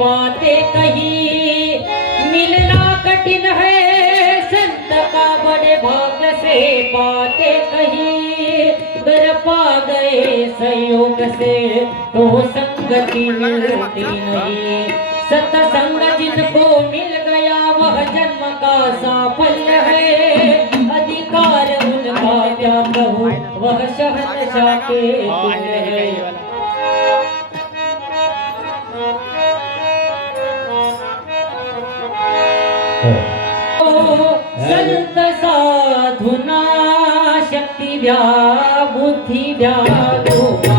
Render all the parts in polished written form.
पाते कहीं, मिलना कठिन है संत का बड़े भाग्य से पाते कहीं। गर पा गए संयोग से तो संगति मिलती नहीं। सत्संग जिनको मिल गया वह जन्म का साफल्य है। अधिकार उनका क्या कहूँ वह शहंशाह के दिल है। संत साधुना शक्ती द्या बुद्धी द्या लोका।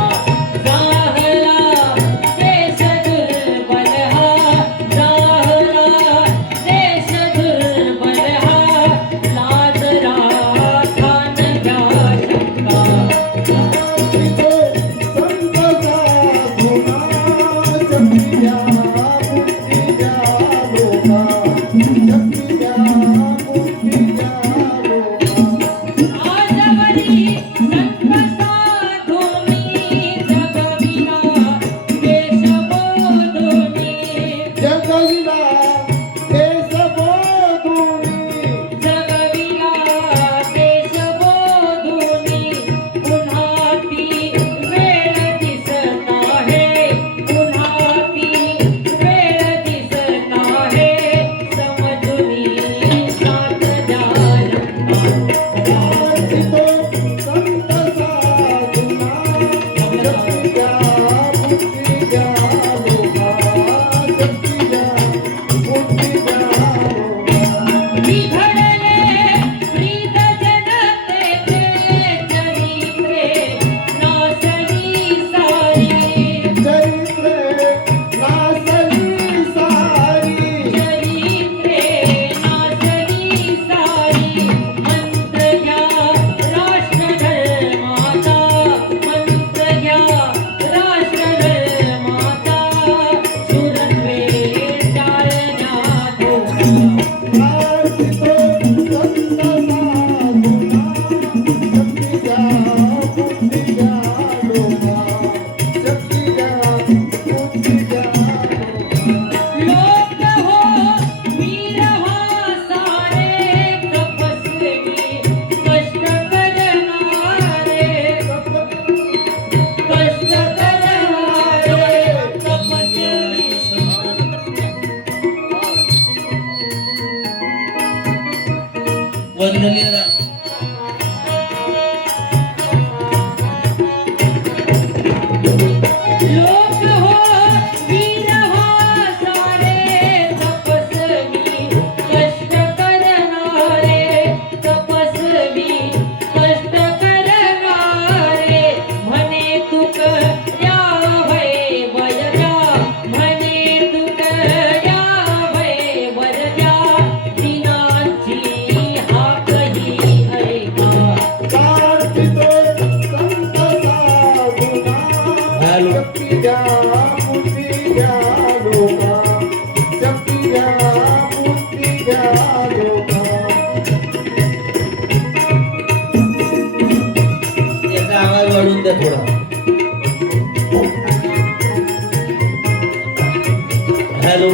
वंदनीय लोक हो वीर हो सारे तपस्वी कष्ट करणारे। तपस्वी कष्ट करणारे म्हणे तुक या भय बलजा। म्हणे तुक या भय बलजा दिनाची आवाज वाढून द्या थोडा. हॅलो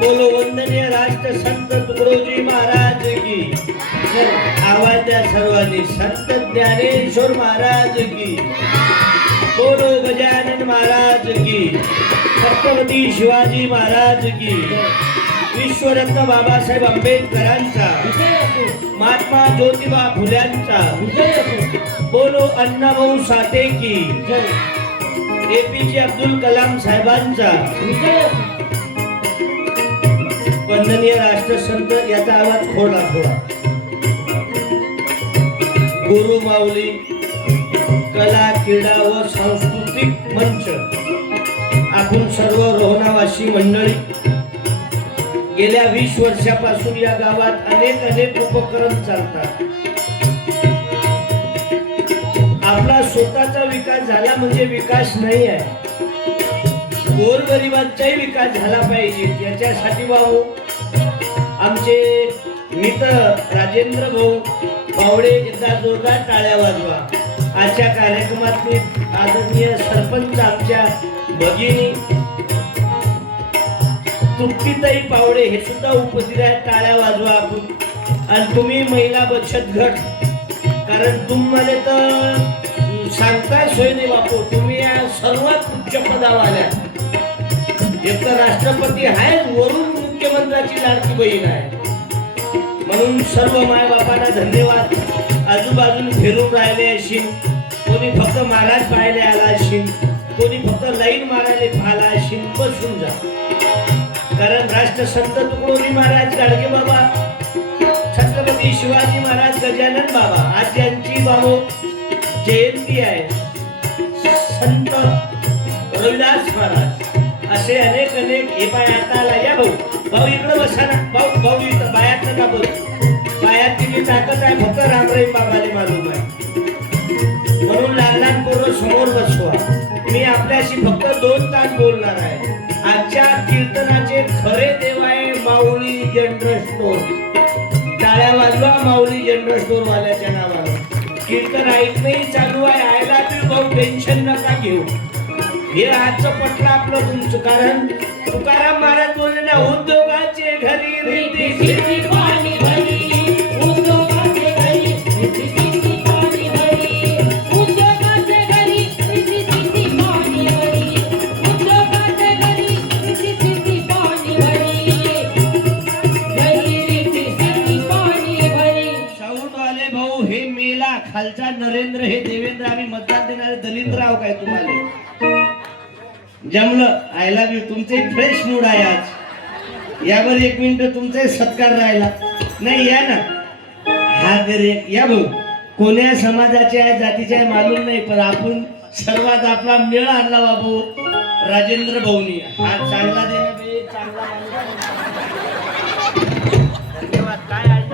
बोलो वंदनीय राष्ट्रसंत तुकडोजी महाराज की. आवाज द्या सर्वांनी. संत ज्ञानेश्वर महाराज की. बोलो गजानन महाराज की. छत्रपती शिवाजी महाराज की. विश्वरत्न बाबासाहेब आंबेडकरांचा. महात्मा ज्योतिबा फुल्यांचा. बोलो अण्णाभाऊ साठे की. एपीजे अब्दुल कलाम साहेबांचा. वंदनीय राष्ट्रसंत याचा आवाज थोडा थोडा. गुरु माऊली कला क्रीडा व सांस्कृतिक मंच आपण सर्व रोहनावासी मंडळी गेल्या 20 वर्षापासून या गावात अनेक उपक्रम चालतात. आपला स्वतःचा विकास झाला म्हणजे विकास नाही आहे. गोरगरिबांचाही विकास झाला पाहिजे. याच्यासाठी भाऊ आमचे मित्र राजेंद्र भाऊ पावडे एकदा जोरदार टाळ्या वाजवा. आजच्या कार्यक्रमातली आदरणीय सरपंच आमच्या भगिनी तृप्तीताई पावडे हे सुद्धा उपस्थित आहेत. टाळ्या वाजवा आपण. आणि तुम्ही महिला बचत गट, कारण तुम्हाला तर सांगताय सोय नाही बापू, तुम्ही या सर्वात उच्च पदावर आल्या. एक तर राष्ट्रपती आहेत, वरून मुख्यमंत्र्याची लाडकी बहीण आहे. म्हणून सर्व मायबापांना धन्यवाद. आजूबाजून फिरून राहिले असेल, कोणी फक्त महाराज पाहायला आला असेल, कोणी फक्त लाईन मारायला पाहिला असेल, बसून जा. कारण राष्ट्रसंत तुकडोजी महाराज गाडगे बाबा, छत्रपती शिवाजी महाराज, गजानन बाबा आज यांची बाबू जयंती आहे. संत रविदास महाराज असे अनेक हे पाय आता आला. या भाऊ, भाऊ इकडे बसा ना. भाऊ इथं बायात नका बोलू. बायात तिची ताकद आहे फक्त रामराम बाबाले मालूम आहे. म्हणून लहान पोरं समोर बसवा. मी आपल्याशी फक्त 2 तास बोलणार आहे. आजच्या कीर्तनाचे खरे देव आहे माऊली जनरल स्टोर. टाळ्या वाजवा माऊली जनरल स्टोर वाल्याच्या नावानं. कीर्तन ऐकणंही चालू आहे. आयला बी भाऊ टेन्शन नका घेऊ. हे आजचं पटलं आपलं तुमचं. कारण तुकाराम महाराज बोलले ना, उद्योगाचे घरी रिद्धी सिद्धी पाणी भरी, उद्योगाचे घरी रिद्धी सिद्धी पाणी भरी, उद्योगाचे घरी रिद्धी सिद्धी पाणी भरी, उद्योगाचे घरी रिद्धी सिद्धी पाणी भरी, घरी रिद्धी सिद्धी पाणी भरी. साऊंडवाले भाऊ, हे मेला खालचा नरेंद्र, हे देवेंद्र, आम्ही मतदान देणारे दलिंद्रराव काय तुम्हाला जमलं. I love you. तुमचे फ्रेश मूड आहे आज. यावर 1 मिनिट तुमचा सत्कार राहिला नाही. या ना, हा घरी या भाऊ. कोण्या समाजाचे आहे, जातीचे आहे मालूम नाही, पण आपण सर्वात आपला मेळ आणला बाबू राजेंद्र भाऊनी. हा चांगला दे ना बे, चांगला धन्यवाद. काय आहे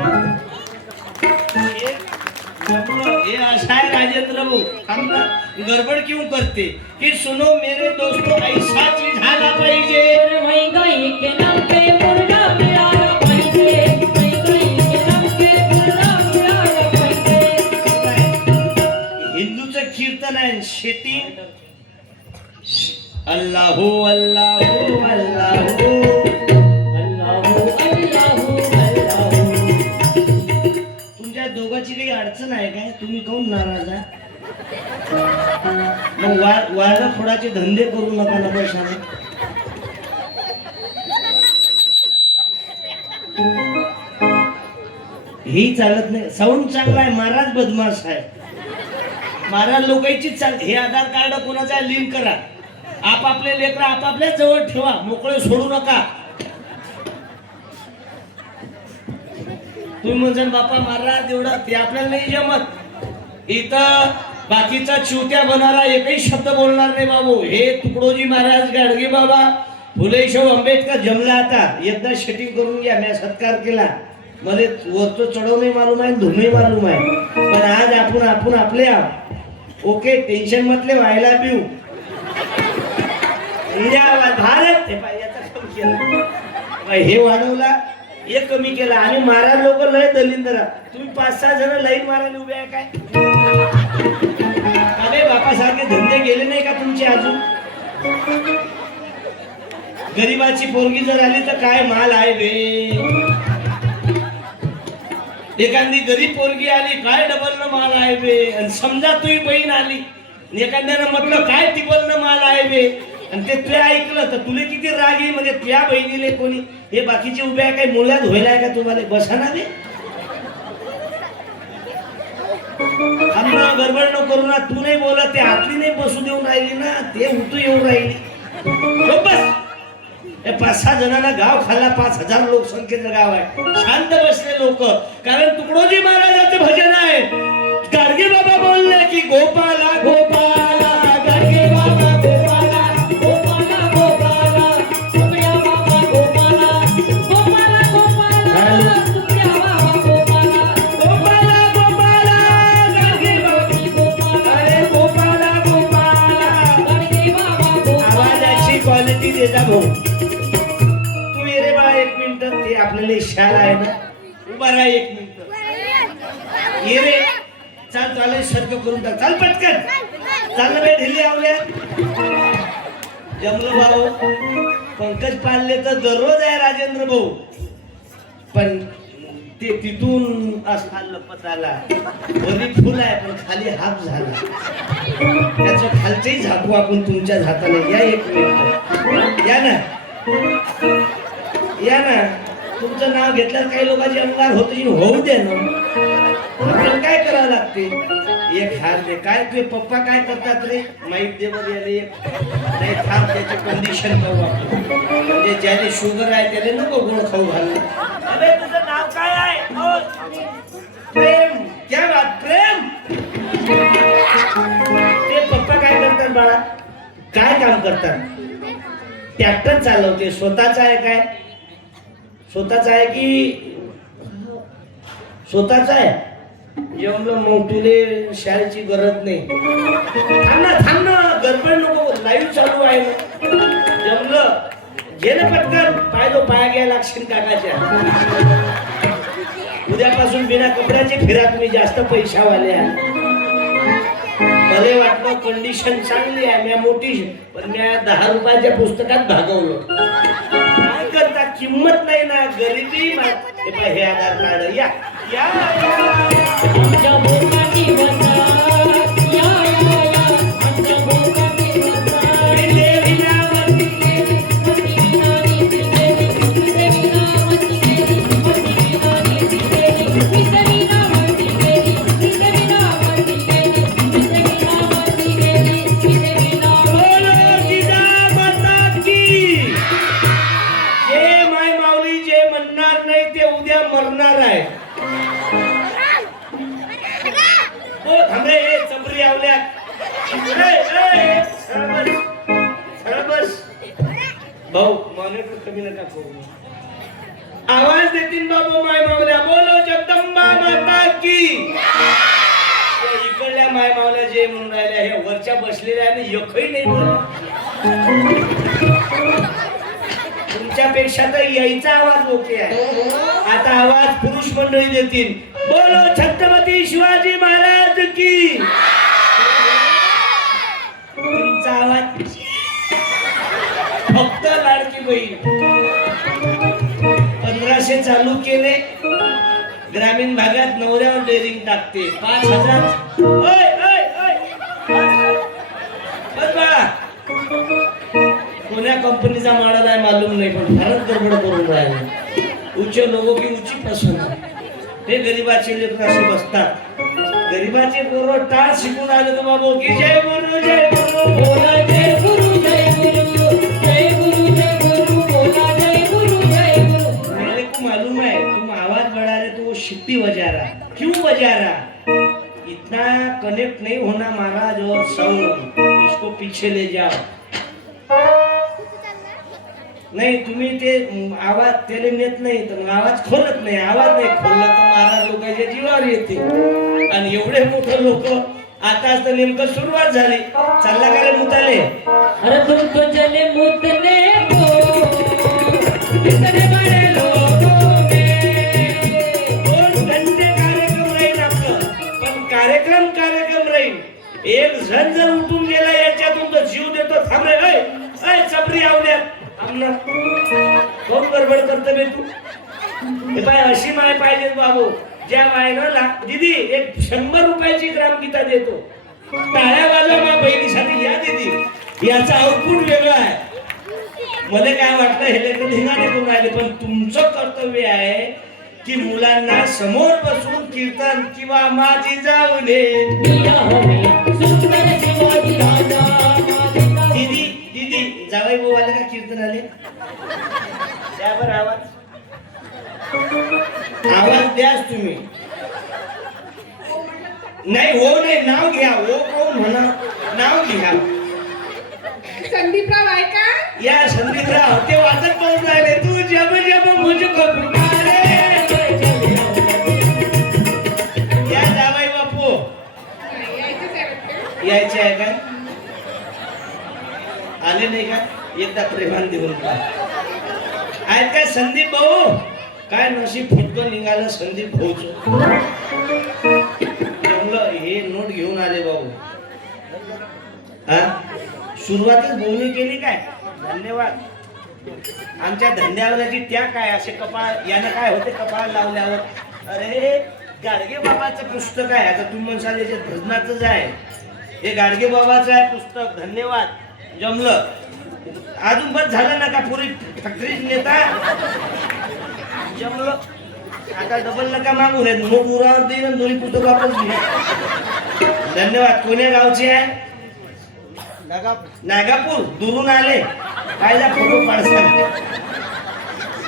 ये असा है राजेंद्र भाऊ. हम गड़बड़ क्यों करते कि सुनो मेरे दोस्तों, ऐसा चीज झाला पाहिजे. महंगाई के नाम पे मुर्गा मिळाला पाहिजे, महंगाई के नाम पे मुर्गा मिळाला पाहिजे. हिंदूचं कीर्तन आहे. शेती अल्लाहू अल्लाहू अल्लाहू अल्लाहू अल्लाहू अल्लाहू. तुमच्या दोघांची काही अडचण आहे काय? तुम्ही काहून नाराज आहे? मग वाळा फोडाचे धंदे करू नका ना पैशाने. ही चालत नाही. साऊंड चांगला आहे, महाराज बदमाश आहे. महाराज लोकांची चाल. हे आधार कार्ड कोणाचा लिंक करा. आपापले लेकर आपापल्या जवळ ठेवा, मोकळे सोडू नका. तुम्ही म्हणजे बापा महाराज एवढं ते आपल्याला नाही जमत. इथं बाकीचा चिवत्या बनारा एकही शब्द बोलणार नाही बाबू. हे तुकडोजी महाराज गाडगे बाबा, फुलेशाह आंबेडकर जमला. आता एकदा शेटिंग करून घ्या. मी सत्कार केला, मध्ये वरचं चढवणे मालूम आहे, धुणे मालूम आहे, पण आज आपण आपले ओके. टेन्शन म्हटले व्हायला बिऊ भारत हे वाढवला, हे कमी केला. आणि महाराज लोक लय दलिंदरा. तुम्ही 5-6 जण लाईन मारायला उभे आहे काय? अरे बापासारखे धंदे गेले नाही का तुमचे अजून? गरीबाची पोरगी जर आली तर काय माल आहे बे. एखादी गरीब पोरगी आली काय डबल न माल आहे बे. आणि समजा तुझी बहीण आली, एखाद्यानं म्हटलं काय टिबल न माल आहे बे, आणि ते तुला ऐकलं तर तुला किती राग येईल. म्हणजे त्या बहिणीले कोणी हे बाकीचे उभे आहे काय मुळ्यात व्हायलाय का तुम्हाला? बसा ना रे. आम्हाला गडबड न करू ना. तू नाही बोलत, ते आपली नाही बसू देऊन राहिली ना, ते उतू येऊन राहिली. बस 5-6 जणांना गाव खाल्ला. 5000 लोकसंख्येचं गाव आहे. शांत बसले लोक. कारण तुकडोजी महाराजांचे भजन आहे. गाडगे बाबा बोलले की गोपाला गोपाला, गाडगे बाबा गोपाला, गोपाला गोपाला, तुकड्या बाबा गोपाला, गोपाला गोपाला, तुकड्या बाबा गोपाला, गोपाला गोपाला, गाडगे बाबा गोपाला, अरे गोपाला गोपाला, गाडगे बाबा गोपाला. आवाजाची क्वालिटी देता भाऊ. तू ये रे बाळा 1 मिनिट. ते आपल्याला शाल आहे ना, उभा राहा 1 मिनिट. ये रे चाल चालेल सर्ग करून टाक चाल पटकन चाल ना बे ढिली आवल्या जमलो भाऊ पंकज पाळले तर दररोज आहे राजेंद्र भाऊ पण ते तिथून असा लपत आला वरी फुल आहे पण खाली हात झाला त्याचं खालचंही झाकू आपण तुमच्या हाताने या एक मिनिट या ना या ना तुमचं नाव घेतल्यावर काही लोकांची अंगार होत होऊ दे ना आपल्याला काय करावं लागते एक हात दे काय तुझे पप्पा काय करतात रे माहीत दे वर याले एक नाही थांब त्याची कंडिशन करू आपण म्हणजे ज्याने शुगर आहे त्याने नको गोड खाऊ घालू अरे तुझं नाव काय आहे प्रेम क्या बात प्रेम ते पप्पा काय करतात बाळा काय काम करतात ट्रॅक्टर चालवते स्वतःच आहे काय स्वतःच आहे की स्वतःच आहे जेवढं मग तुले शाळेची गरज नाही थांब ना गडबड नको लाईव्ह चालू आहे ना जमलं घे ना पटकन पाया घ्यायला लागशील काकाच्या उद्यापासून बिना कपड्याची फिरा तुम्ही जास्त पैशावाले आहे मला वाटलं कंडिशन चांगली आहे मी मोठी पण मी 10 रुपयाच्या पुस्तकात भागवलं काय करता किंमत नाही ना गरिबी हे आधार कार्ड या या आमच्या भोकाची बसा या या या आमच्या भोकाची बसा देवी नावाची मरणार आहे ओ थांबे चबरी आवल्या बस भाऊ मॉनिटर कमी नका करू आवाज देतील बाबू माय मावल्या बोलो जगदंबा माता की इकडल्या माय मावल्या जे म्हणून राहिल्या हे वरच्या बसलेल्या आणि एकही नाही बोलला तुमच्यापेक्षा तर यायचा आवाज ओके आहे आता आवाज पुरुष मंडळी देतील बोलो छत्रपती शिवाजी महाराज की तुमचा आवाज फक्त लाडकी बहीण 1500 चालू केले ग्रामीण भागात नवऱ्यावर डेअरिंग टाकते 5000 ओय ओय ओय बस बाळा कोण्या कंपनीचा मॉडेल आहे मालूम नाही पण फारच गडबड करून राहिले उच्च लोगों की ऊंची पसंत हे गरीबाचे लेकर असे बसतात गरीबाचे पोरं टाळ शिकून आले तर बाबू की जय गुरु जय गुरु बोला जय गुरु जय गुरु जय गुरु जय गुरु बोला जय गुरु जय गुरु मेरे को मालूम है तुम आवाज बढ़ा रहे तो वो शिट्टी बजा रहा क्यों बजा रहा इतना कनेक्ट नहीं होना महाराज और साउंड इसको पीछे ले जाओ नाही तुम्ही ते आवाज त्याला नेत नाही तर आवाज खोलत नाही आवाज नाही खोलला तर महाराज लोकांच्या जीवावर येते आणि एवढे मोठे लोक आता तर नेमकं सुरुवात झाली चालला का रे मुताले अरे तुम तो चले मुतने को इतने बड़े लोगों में 2 घंटे कार्यक्रम राहील आपलं पण कार्यक्रम राहील एक जण जर उठून गेला याच्यातून तो जीव देतो थांब रे अय चपरी आवल्या आमना कोण गडबड करतो बे तू हे पाय अशी माय पाहिजे बाबू ज्या मायनं दीदी एक 100 रुपयाची ग्रामगीता देतो टाळ्या वाजवा मा बहिणीसाठी या दीदी याचा आउटपुट वेगळा आहे मला काय वाटलं हे लेकर धिंगाणे करून राहिले पण तुमचं कर्तव्य आहे की मुलांना समोर बसून कीर्तन किंवा माझी जाऊ दे दीदी जावाई भाऊ आले का कीर्तन आले त्यावर आवाज द्याच तुम्ही नाही हो नाही नाव घ्या हो कोण म्हणा नाव घ्या संदीपराव आहे का या संदीपराव ते वाचत पाहून राहिले तू जब जब मुझको पुकारे या जावाई बापू यायचे आहे का आले नाही का एकदा प्रेमान देऊन आहेत काय संदीप भाऊ काय नशीब फुटकं निघालं संदीप भाऊचं सुरुवातच बोलणी केली काय. धन्यवाद. आमच्या धंद्यावरची त्या काय असे कपाळ यानं काय होते कपाळ लावल्यावर. अरे गाडगे बाबाचं पुस्तक आहे. आता तुम्ही म्हणसाल याचे भजनाचंच आहे. हे गाडगे बाबाचं आहे पुस्तक. धन्यवाद. जमलं. अजून बस झालं ना का पुरी फॅक्टरीच नेता. जमलं. आता डबल नका मागू नये. मग उरावर देईन आणि दोन्ही पुस्तक वापस घे. धन्यवाद. कोण्या गावचे आहे. नागापूर. दुरून आले कायला फोटो पाडसाल.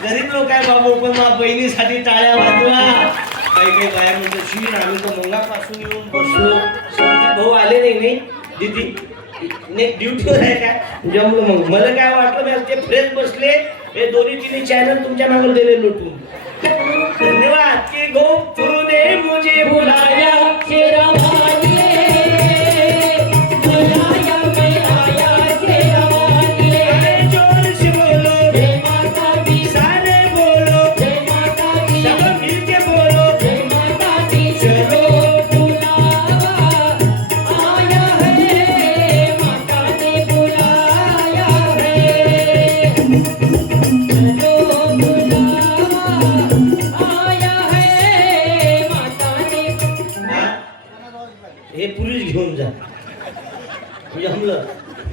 गरीब लोक आहे बाबू पण मा बहिणीसाठी टाळ्या वाजवा. काही काही बाहेर म्हणतो शीन आम्ही तर मंगापासून येऊन बसलो. भाऊ आले नाही दीदी ड्युटीवर आहे काय. जमलं. मग मला काय वाटलं ते फ्रेश बसले. हे दोन्ही तिन्ही चॅनल तुमच्या मागे दिले लुटून. धन्यवाद. की गो तूने मुझे बुलाया शेरा वालिए, बुलाया मैं आया शेरा वालिए। अरे जोर से बोलो जय माता दी, सारे बोलो जय माता दी, सब मिल के बोलो जय माता दी। चलो बुलावा आया है, माता ने बुलाया है। चलो बुलावा आया है, माता ने। हे पुलिस घेऊन जा. जमलं.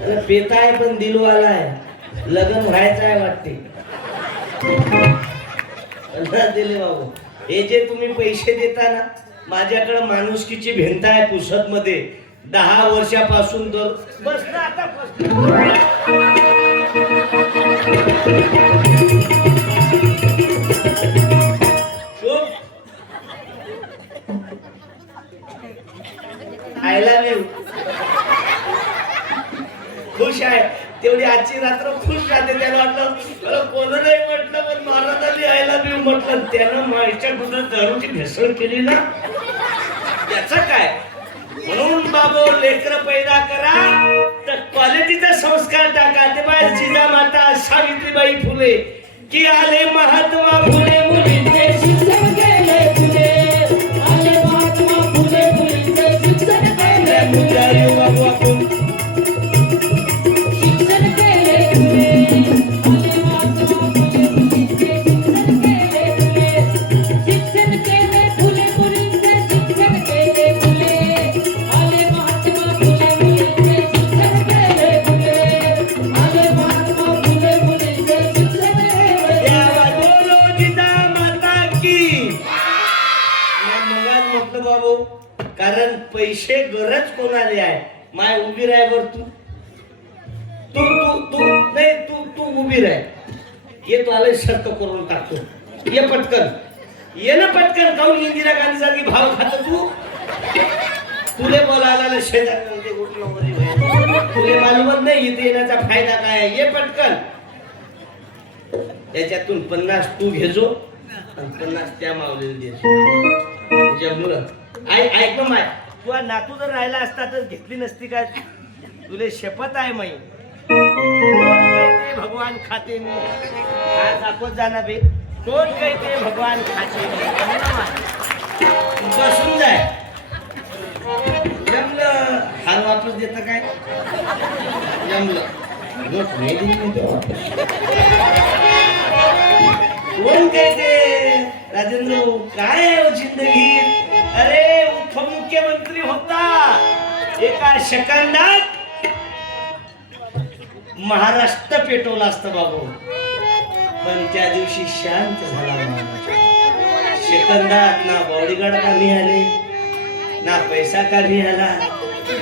अरे पेता आहे पण दिलवाला आहे. लग्न व्हायचं आहे वाटते. दिले बाबू. हे जे तुम्ही पैसे देता ना माझ्याकडे माणुसकीची भिंत आहे पुसद मध्ये 10 वर्षापासून. तर बस ना आता बस. आयला मी खुश आहे. तेवढी आजची रात्र खुश राहते. त्याला वाटलं मला कोण नाही म्हटलं पण महाराजांनी आयला मी म्हटलं. त्यानं माझ्या दुधात दारूची भेसळ केली ना त्याचं काय. म्हणून बाबू लेकर पैदा करा तर क्वालिटीचा संस्कार टाका. ते बाय जिजामाता सावित्रीबाई फुले की आले महात्मा फुले. मुलींचे शिक्षण केले फुले, आले महात्मा फुले. मुलींचे शिक्षण केले फुले, बाबू आपण शिक्षण केले फुले, आले महात्मा फुले. मुलींचे शिक्षण केले फुले, शिक्षण केले फुले. मुलींचे शिक्षण केले फुले, आले महात्मा फुले. मुलींचे शिक्षण केले फुले, आले महात्मा फुले. मुलींचे शिक्षण केले. बोलो जिजामाता की. मगाच म्हटलं बाबू कारण पैसे गरज कोणाला आहे. माय उभी राह बर. तू तू तू तू नाही तू तू उभी राह. ये तो आले शर्त करून टाकतो. ये पटकन ये ना पटकन. काऊन इंदिरा गांधी सारखी भाव खात तू. तुले बोलायला शेजारी तुले मालूमच नाही इथे येण्याचा फायदा काय आहे. ये पटकन. त्याच्यातून 50 तू घेजो आणि 50 त्या मावलेला द्यायचो. जमलं. ऐक ना माय. तुझा नातू जर राहिला असता तर घेतली नसती काय. तुले शपथ आहे माई. भगवान खाते मी काय दाखवत जाणार बे. कोण कहते भगवान खाते बसून जाय. जमलं. हार वापस देता काय. जमलं. कोण कहते राजेंद्र काय आहे जिंदगी. अरे उपमुख्यमंत्री होता एका सेकंदात महाराष्ट्र पेटवला असतं बाबू. पण त्या दिवशी शांत झाला महाराष्ट्र. सेकंदात ना बॉडीगार्ड कामी आले, ना पैसा कामी आला,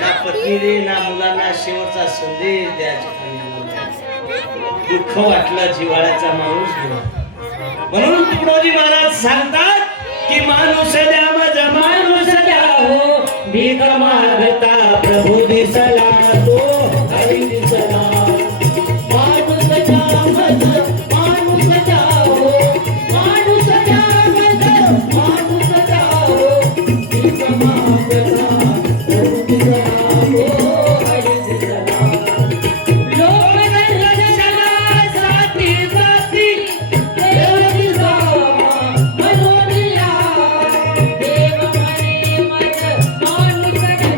ना पत्नीने ना मुलांना शेवटचा संदेश द्यायचा कामी आला. दुःख वाटलं. जिव्हाळ्याचा माणूस गेला. म्हणून तुकडोजी महाराज सांगतात की माणूस द्या माझा माणूस द्या हो. भीक मागता प्रभू दिसला तो हरी दिसला. माणूस द्या माझा माणूस द्या हो, माणूस द्या माझा माणूस द्या हो. भीक मागता प्रभू दिसला तो हरी दिसला. लोक दर्शना साठी जाती देव दिसा मनोनिया. देव म्हणे मज माणूस द्या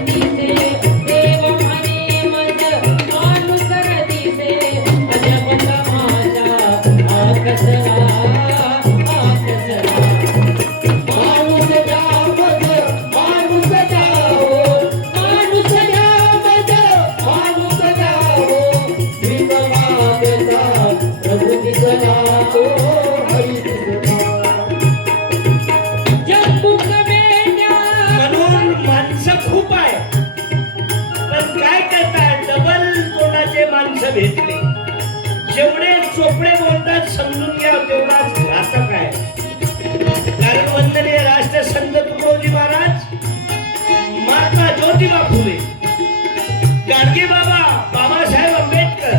भेटले. जेवढे चोपडे बोलतात समजून घ्या तेवढाच घातक आहे. कारण वंदनीय राष्ट्रसंत तुकडोजी महाराज, महात्मा ज्योतिबा फुले, गाडगे बाबा, बाबासाहेब आंबेडकर,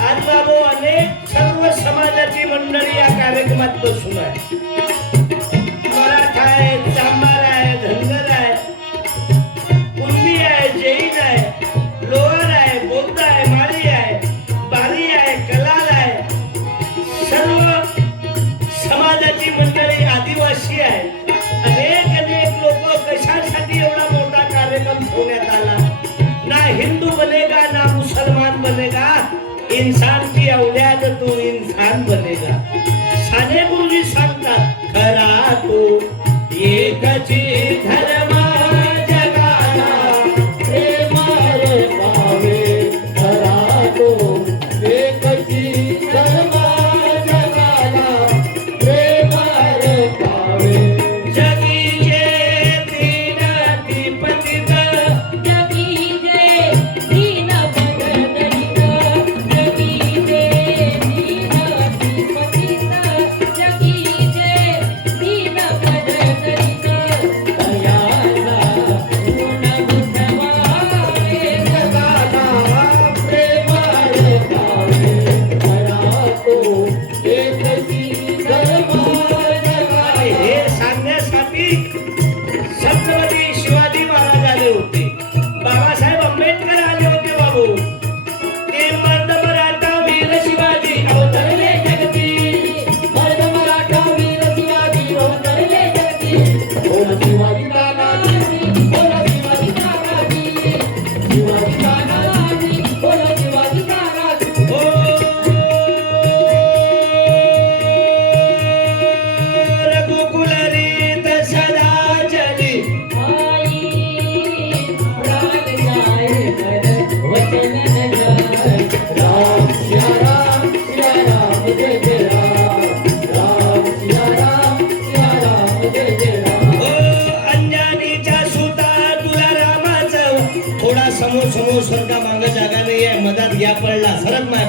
आज बाबू अनेक सर्व समाजाची मंडळी या कार्यक्रमात बसून आहे. मराठा आहे, चांभार आहे, धनगर आहे, कुणबी आहे, जैन आहे, लोहार आहे, बौद्ध आहे, माळी आहे, बारी आहे, कलाल आहे, सर्व समाजाची मंडळी, आदिवासी आहे. अनेक लोक. कशासाठी एवढा मोठा कार्यक्रम ठेवण्यात आला? ना हिंदू बनेगा ना मुसलमान बनेगा, इंसान की औलाद तू इंसान बनेगा. साने गुरुजी सांगतात, खरा तो एकची धर्म जगाला प्रेमारे पावे. खरा तो एकची धर्म जगाला प्रेमारे पावे. जगी जे तीन पतित, जगी जे दीन बंधनित, जगी जे दीन पतित, जगी जे दीन बंधनित. दयाला गुण बुद्धवावे, जगाला प्रेमारे पावे. खरा तो एकची धर्म जगाला. हे सांगण्यासाठी छत्रपती शिवाजी महाराज आले होते, बाबासाहेब आंबेडकर आले होते. बाबू ते मर्द मराठा वीर शिवाजी अवतरले जगती. मर्द मराठा वीर शिवाजी अवतरले जगती. बोल शिवाजी तानाजी, बोल शिवाजी तानाजी, शिवाजी तानाजी, बोल शिवाजी तानाजी. रघुकुल रीत सदा चली. आई प्राण जाए कर वचन न जाए. राम सिया राम जय जय राम. राम सिया राम जय जय राम. अंजनीच्या सुता तुला रामाचं. थोडा समोर सरका, माग जागा नाही आहे, मधात या पडला, सरक मार.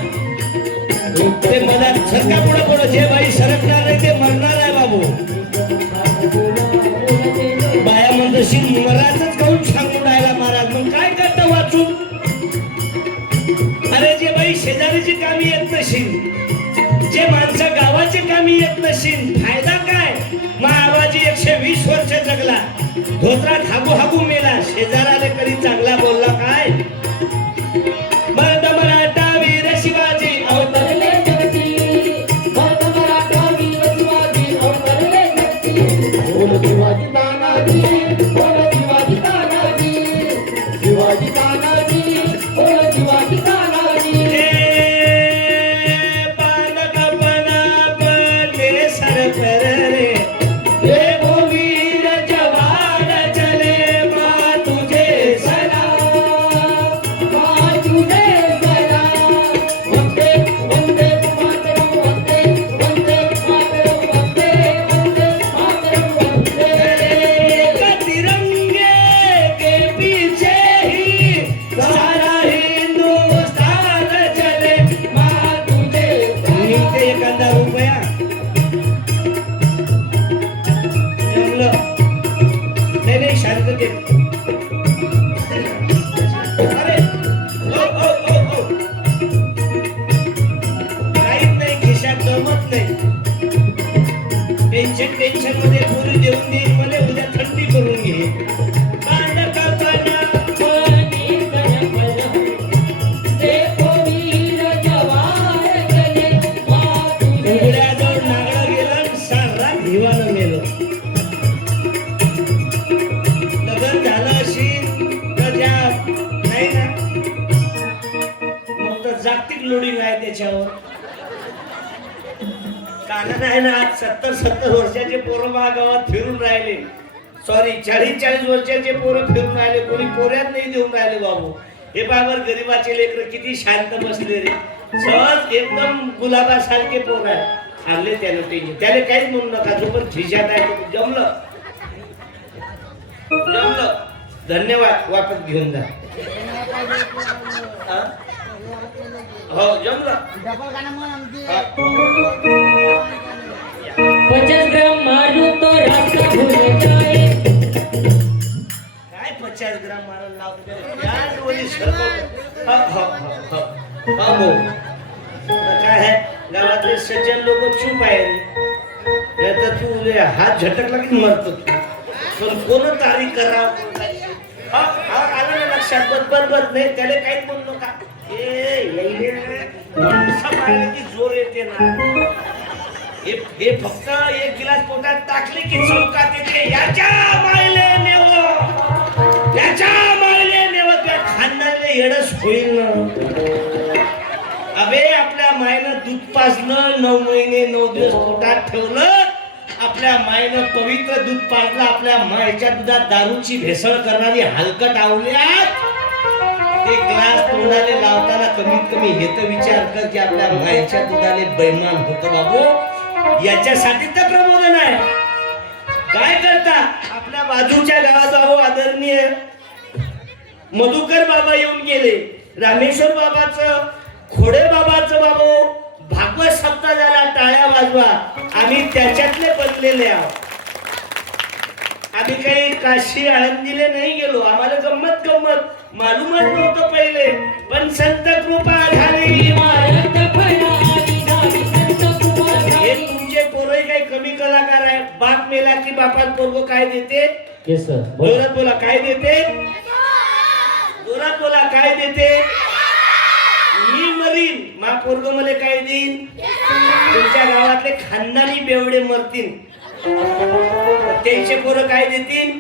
ते मधात सरका, पुढे जे बाई सरकणार नाही ते मरणार आहे. बाबू बाया म्हणतशी मराठच काऊन सांगून राहिला महाराज, मग काय करता वाचून? अरे जे बाई शेजारीची कामी येत नशील, जे माणसं गावाची कामी येत नशील, फायदा काय? महाबाजी 120 वर्ष जगला, धोत्रात हागू हागू मेला, शेजाराने कधी चांगला बोलला काय? मर्द मराठा वीर शिवाजी अवतरले जगती. मर्द मराठा वीर शिवाजी अवतरले जगती. बोल शिवाजी तानाजी, बोल शिवाजी तानाजी, शिवाजी तानाजी, बोल शिवाजी तानाजी. पादक पले सर पर रे. देखो वीर जवान चले, माँ तुझे सलाम, माँ तुझे सलाम. वंदे वंदे मातरम, वंदे वंदे मातरम, वंदे वंदे मातरम, वंदे. तिरंगे के पीछे ही सारा हिंदुस्तान चले. माँ तुझे निघते एखादा रुपया जमलं. नाही शांत घे. अरे ओ. काहीच नाही खिशात, जमत नाही. टेन्शन मध्ये पुरी देऊन देईन मला, उद्या थंडी करून घे. पानी सरपल, देखो वीर जवान चले. माँ तुझे उघड्याजवळ नागडा गेला आणि सारा भिवानं मेलो. लग्न झालं अशी तर नाही ना, मग तर जागतिक लोडिंग आहे त्याच्यावर. कारण आहे ना, आज 70 वर्षाचे पोरं गावात फिरून राहिले. सॉरी 40 वर्षाचे पोरं फिरून राहिले, कोणी पोऱ्यात नाही देऊन राहिले. बाबू हे बाबर गरीबाचे लेकर किती शांत बसले रे, सहज एकदम गुलाबासारखे पोर आहे. खाल्ले त्यानं टेन्शन, त्याला काहीच म्हणू नका, जो पण खिशात आहे. जमलं. धन्यवाद. वापस घेऊन जा. हो जमलं. डबल गाणं म्हण आमची. हा. 50 ग्राम मारू तो रास्ता भूल जाए. काय 50 ग्राम मारून लावतो त्या डोली सरकवतो. हा, हा, हा, हा. हा, भाऊ. आता काय आहे गावातले सज्जन लोक चूप आहे नाही तर तू हात झटकला की मरतो तू. पण कोण तारीख करा आलं ना लक्षात बदबद नाही त्याला काहीच बोललो का माणसा मारली की जोर येते ना. हे फक्त एक गिलास पोटात टाकले की चौकात येते. याच्या मायले नेव त्या खानदारले येडच होईल ना. अबे आपल्या मायनं दूध पाजलं 9 महिने 9 दिवस पोटात ठेवलं. आपल्या मायनं पवित्र दूध पाजलं. आपल्या मायच्या दुधात दारूची भेसळ करणारी हलकट आवल्यात ते ग्लास तोंडाले लावताना कमीत कमी हे तर विचार कर की आपल्या मायच्या दुधाले बैमान होतं बाबू. याच्यासाठी तर प्रबोधन आहे. काय करता आपल्या बाजूच्या गावात बाबू आदरणीय मधुकर बाबा येऊन गेले. रामेश्वर बाबाचं खोडे बाबाचं बाबू भागवत सप्ताह झाला. टाळ्या वाजवा. आम्ही त्याच्यातले बनलेले आहोत. आम्ही काही काशी आळंदीले नाही गेलो. आम्हाला गंमत मालूमच नव्हतं पहिले. पण संत कृपा झाली. हे तुमचे पोरही काही कमी कलाकार आहे. बाप मेला की बापात पोरगो काय देते. जोरात बोला काय देते. जोरात बोला काय देते. मी मरीन मा पोरग मला काय देईन. तुमच्या गावातले खानदानी बेवडे मरतील त्यांचे पोरं काय देतील.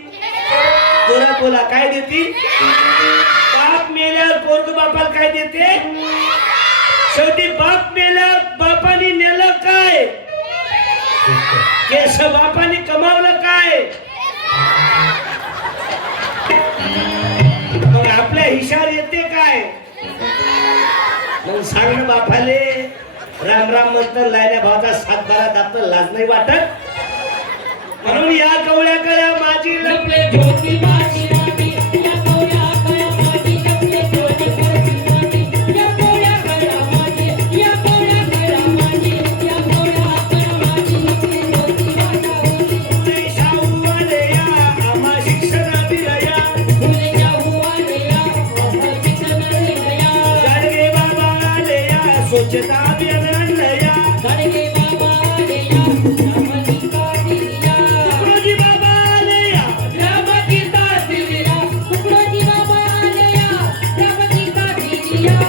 जोरात बोला काय देतील. बाप मेल्यावर पोरग बापाला काय देते. शेवटी बाप मेल्यावर बापाने नेलं काय. केस बापाने कमावलं काय. मग आपल्या हिशावर येते काय. मग सांग ना बापाले. राम राम म्हणतात लायल्या भावाचा 7 बारा दाबत लाज नाही वाटत. म्हणून या कवळ्या कळ्या माझी लपले झोपी माझी राणी. या कवळ्या कळ्या माझी लपले झोपी माझी. या कवळ्या कळ्या माझी. या कवळ्या कळ्या माझी. या कवळ्या कळ्या माझी लपले झोपी माझी. फुले शाहू आले या आम्हा शिक्षण दिलं या. फुले शाहू आले या आम्हा शिक्षण दिलं या. गाडगे बाबा आले या स्वच्छता अभियान आणलं या. गाडगे बाबा आले या सामाजिका दिल्या. तुकडोजी बाबा आले या. रामगीता दिल्या. तुकडोजी बाबा आले या रामगीता दिल्या.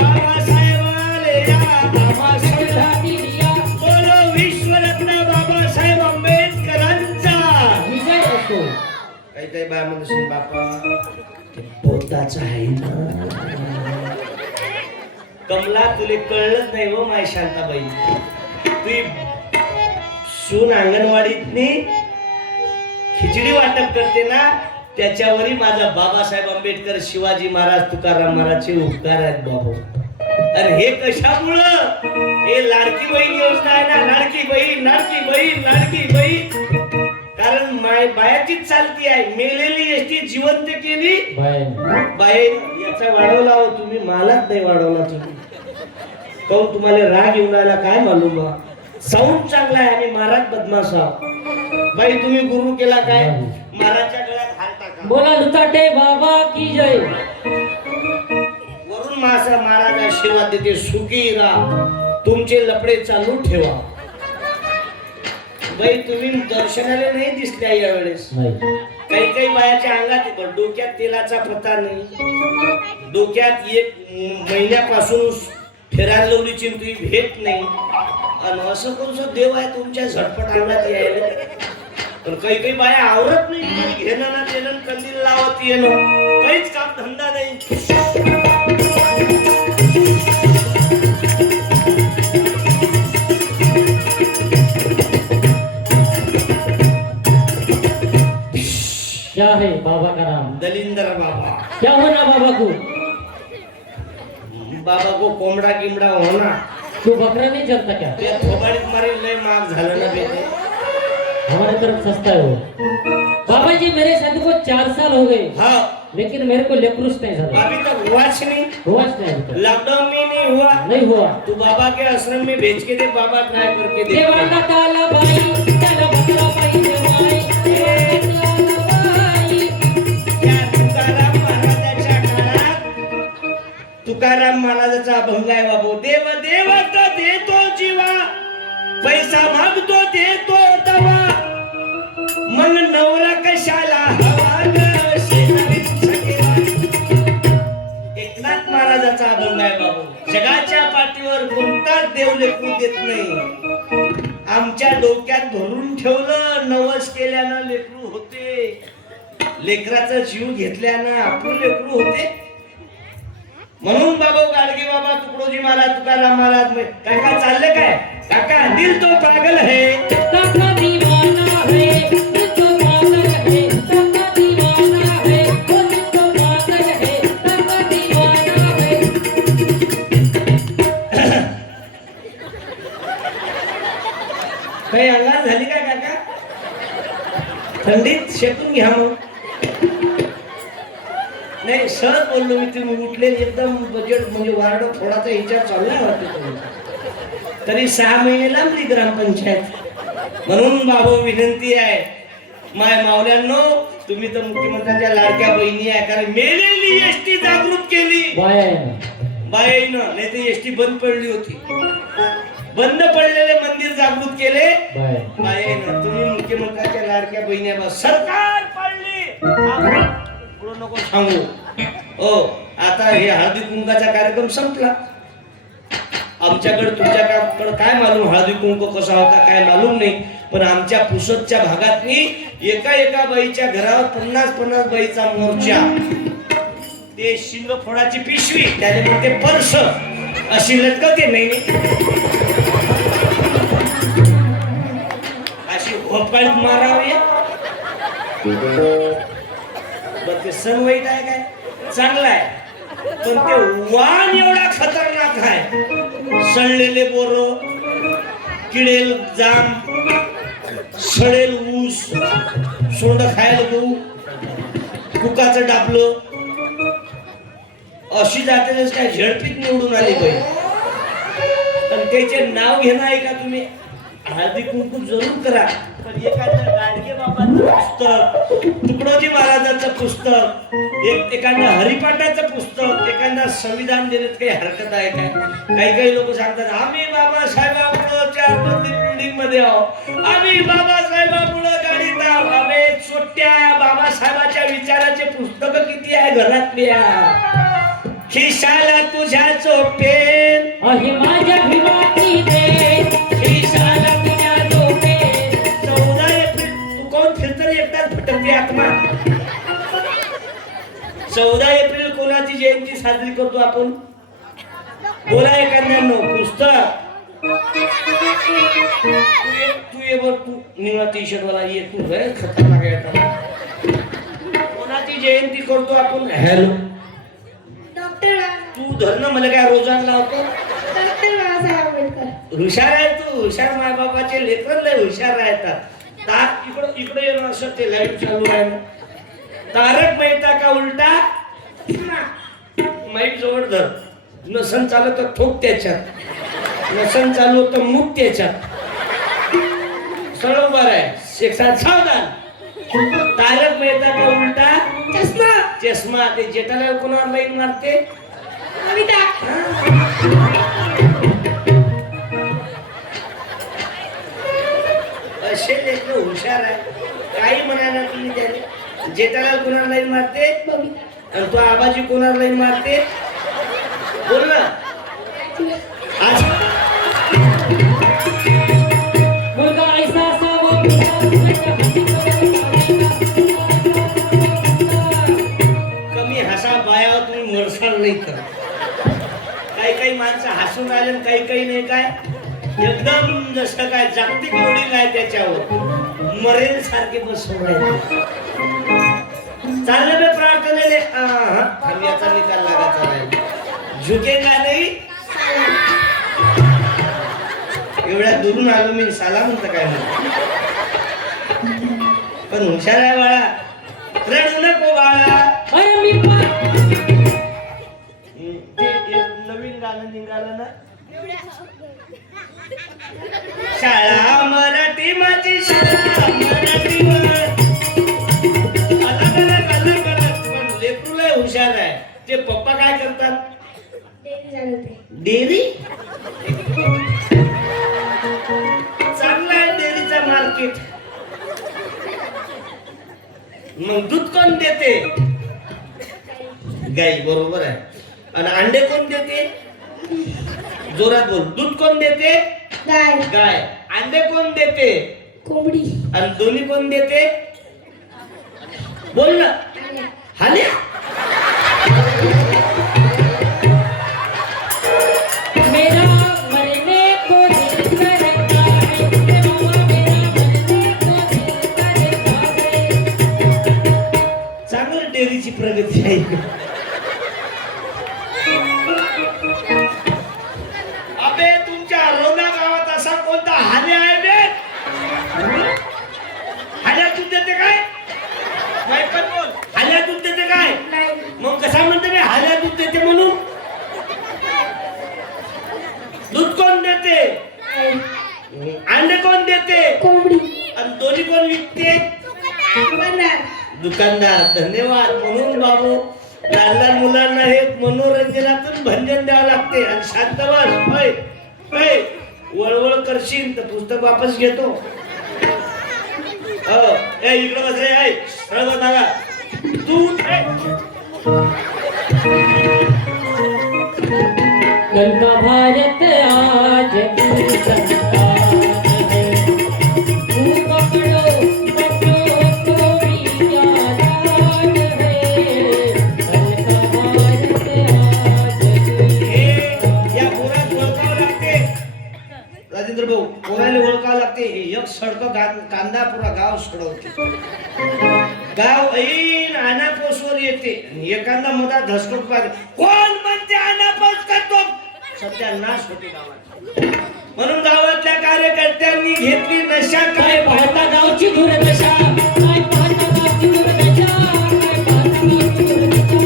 बाबासाहेब आले या आम्हा श्रद्धा दिल्या. बोलो विश्वरत्न बाबासाहेब आंबेडकरांचा विजय असो. काही काही बाय म्हणून बापा ते पोताच आहे ना. कमला तुले कळलं नाही हो माय शांताबाई. तुझी सून अंगणवाडीतनी खिचडी वाटप करते ना त्याच्यावरही माझा बाबासाहेब आंबेडकर शिवाजी महाराज तुकाराम महाराजचे उपकार आहेत बाबू. आणि हे कशामुळं. हे लाडकी बहीण योजना आहे ना. लाडकी बहीण लाडकी बहीण लाडकी बहीण. कारण बायाचीच चालती आहे. मेलेली एसटी जिवंत केली बाई. याचा वाढवला हो तुम्ही. मलाच नाही वाढवला तुम्ही. काऊन तुम्हाला राग येऊन राहिला काय मालूम. साऊंड चांगला आहे आणि महाराज बदमाश आहो. बाई तुम्ही गुरु केला काय. महाराजच्या गळ्यात हात टाका. बोला लुटाटे बाबा की जय. वरून मासा महाराज आशीर्वाद देते. सुखी राहा. तुमचे लपडे चालू ठेवा. बाई तुम्ही दर्शनाला नाही दिसल्या यावेळेस. काही काही बायाच्या अंगात येतो. डोक्यात तेलाचा पत्ता नाही. डोक्यात 1 महिन्यापासून फिरायला लावलीची तुझी भेट नाही. आणि असं कोणतं देव आहे तुमच्या झटपट अंगात यायला. पण काही काही बाया आवरत नाही. घेणं ना देणं कंदील लावत येणं काहीच काम धंदा नाही. क्या है बाबा का नाम. दलिंदर बाबा. क्या होना बाबा को. बाबा को कोंबडा गिमडा होना. तो बकरा नहीं चलता क्या. ते थोबाडीत मारी लय माग झालं ना बेटे. हमारे तरफ सस्ता है वो. बाबा जी मेरे शादी को 4 साल हो गए. हाँ लेकिन मेरे को लेक्रूस नहीं झाला अभी तक हुआच नहीं, हुआच नहीं अभी तक। लॉकडाउन में नहीं हुआ। नहीं हुआ। तू बाबा के आश्रम में भेज के दे, बाबा ट्राई करके दे। देवाला ताला बाई त्याला बकरा बाई देवाई देवाला ताला बाई। त्या तुकाराम महाराजाच्या काळात तुकाराम महाराजाचा अभंग आहे बाबू, देव देव तर देतो जीवा, पैसा मागतो देतो दवा, मग नवरा कशाला हवा ग शेजारी सखेला. एकनाथ महाराजाचा अभंग आहे बाबू. जगाच्या पाठीवर कोणताच देव लेकरू देत नाही. आमच्या डोक्यात भरून ठेवलं, नवस केल्यानं लेकरू होते, लेकराचा जीव घेतल्यानं आपण लेकरू होते. म्हणून बाबा गाडगे बाबा, तुकडोजी महाराज, तुकाराम महाराज, काका चालले काय? काका दिल तो पागल है, काका दीवाना है, दिल तो पागल है, काका दीवाना है, वो दिल तो पागल है, काका दीवाना है. काही अंगार झाली का काका? थंडीत शेकून घ्या मग. नाही सहज बोललो मी, तुम्ही उठले एकदम बजेट म्हणजे वार्ड थोडासा विचार चाललाय वाटतं तुम्ही. तरी 6 महिने लांबली ग्रामपंचायत. म्हणून बाबू विनंती आहे, माय मावल्यांनो, तुम्ही तर मुख्यमंत्र्यांच्या लाडक्या बहिणी आहे, कारण मेलेली एसटी जागृत केली बाया आहे ना. बाईनं, नाही तर एसटी बंद पडली होती. बंद पडलेले मंदिर जागृत केले बाया. बाईनं. तुम्ही मुख्यमंत्र्यांच्या लाडक्या बहिणी आहे. सरकार पडली पुढं नको सांगू. हो, आता हे हळदी कुंकाचा कार्यक्रम संपला. आमच्याकडे तुमच्याकडे काय मालूम हळदी कुंकू कसा होता काय मालूम नाही, पण आमच्या पुसदच्या भागात एका बाईच्या घरावर 50 बाईचा मोर्चा, ते शिंग फोडाची पिशवी, त्याने मग ते पर्स अशी लटकते नाही, अशी होपकाळीत मारावी. बरं, ते सण वाईट आहे काय? चांगला आहे, पण ते वाण एवढा खतरनाक आहे. सडलेले बोर, किडेल जाम, सडेल ऊस, सोंड खायला गहू, कुकाचं डाबलं, अशी जाते काय झडपीत निवडून आली पाहिजे. पण त्याचे नाव घेणं आहे का तुम्ही? हळदी कुंकू जरूर करा, पण एखादं गाडगे बाबांचं पुस्तक, तुकडोजी महाराजांचं पुस्तक, एखादं हरिपाठाचं पुस्तक, एखादं संविधान देण्यात काही हरकत आहे काय? काही लोक सांगतात आम्ही बाबासाहेबांमुळं 4 मजली बिल्डिंग मध्ये आहोत, आम्ही बाबासाहेबांमुळं गाडीत आहोत. आम्ही छोट्या बाबासाहेबाच्या विचाराचे पुस्तक किती आहे घरातल्या? खिशाला तुझ्या चोपेल अही माझ्या भीमाची दे, खिशाला तुझ्या चोपेल. 14 एप्रिल तू कोण फिरतर एकटाच भटकते आत्मा. 14 एप्रिल कोणाची जयंती साजरी करतो आपण? बोला एखाद्यानो पुस्तक. तू ये बघ, तू निळा टी शर्ट वाला ये, तू खतरनाक आहे. कोणाची जयंती करतो आपण? हॅलो तू धरण मला काय रोजान लावतो? हुशार आहे तू, हुशार. माय बाबाचे लेकर लय हुशार राहतात. इकडं येणं असं ते लाईव्ह चालू आहे ना. तारक मेहता का उलटा माईक जवळ धर. नसन चालू तर ठोक त्याच्यात, नसन चालू तर मुक त्याच्यात. बरोबर आहे. एक साथ सावधान. तारक मेहता का उलटा चष्मा. चष्मा. ते जेठालाल कोणावर लाईन मारते? असे लेकरं हुशार आहे. काही म्हणाला तुम्ही त्याने. जेठालाल कोणावर लाईन मारते? आणि तो आबाजी कोणावर लाईन मारते? बोल ना. आज मुलगा ऐसा असावा, कमी हसा बायावर तुम्ही मरसाल नाही तर. काही माणसं हसून राहिले, काही नाही. काय एकदम जसं काय जागतिक लोडिंग आहे त्याच्यावर, मरेल सारखे बसून राहिले. चाललं मी प्रार्थनेने आम्ही याचा निकाल लागायचा नाही. झुकेगा नाही. एवढ्या दुरून आलो मी, साला म्हणतं काय म्हणतो. पण हुशार आहे बाळा, रडू नको बाळा. अरे मी ते एक नवीन गाणं निघालं ना, शाळा मराठी माझी शाळा मराठी अलग अलग अलग अलग. पण लेकरू लय हुशार आहे. ते पप्पा काय करतात? डेअरी. चांगला आहे डेअरीचा मार्केट. मग दूध कोण देते? गाई. बरोबर आहे. आणि अंडे कोण देते? जोरात बोल. दूध कोण देते? गाय. गाय. अंडे कोण देते? कोंबडी. आणि दोन्ही कोण देते? बोल ना. हाल्या. मेरा मरने को दिल करता है मामा, मेरा मरने को दिल करता है. चांगलं डेअरीची प्रगती आहे. अबे तुमच्या रोना गावात असा कोणता हाल्या आहे बे? हाल्या दूध देते काय? नाही पण बोल. हाल्या दूध देते काय? मग कसा म्हणते मी हाल्या दूध देते म्हणून? दूध कोण देते? अंडे कोण देते? कोंबडी. आणि दोन्ही कोण विकते? दुकानदार. धन्यवाद. म्हणून बाबू लहान लहान मुलांना हे मनोरंजनातून भंजन द्यावं लागते. आणि शांत बस. होय होय. वळवळ करशील तर पुस्तक वापस घेतो. इकडे बस रे. आहे सरळ दादा तू. कल का भारत आज की संतान है. तू पकड़ो बच्चों को भी याद है. कल का भारत आज की. या पोरात ओळखावं लागते. राजेंद्र भाऊ पोराला ओळखावं लागते. एक सडक कांदा पुरा गाव सोडवते. गाव ऐन अनापोसवर येते. एखादा मधा धसकट पाहिजे. कोण म्हणते अनापोस करतो? सध्या नाश होते गावात. म्हणून गावातल्या कार्यकर्त्यांनी घेतली नशा. काय पाहता गावची दुर्दशा. काय पाहता गावची दुर्दशा. काय पाहता गावची दुर्दशा.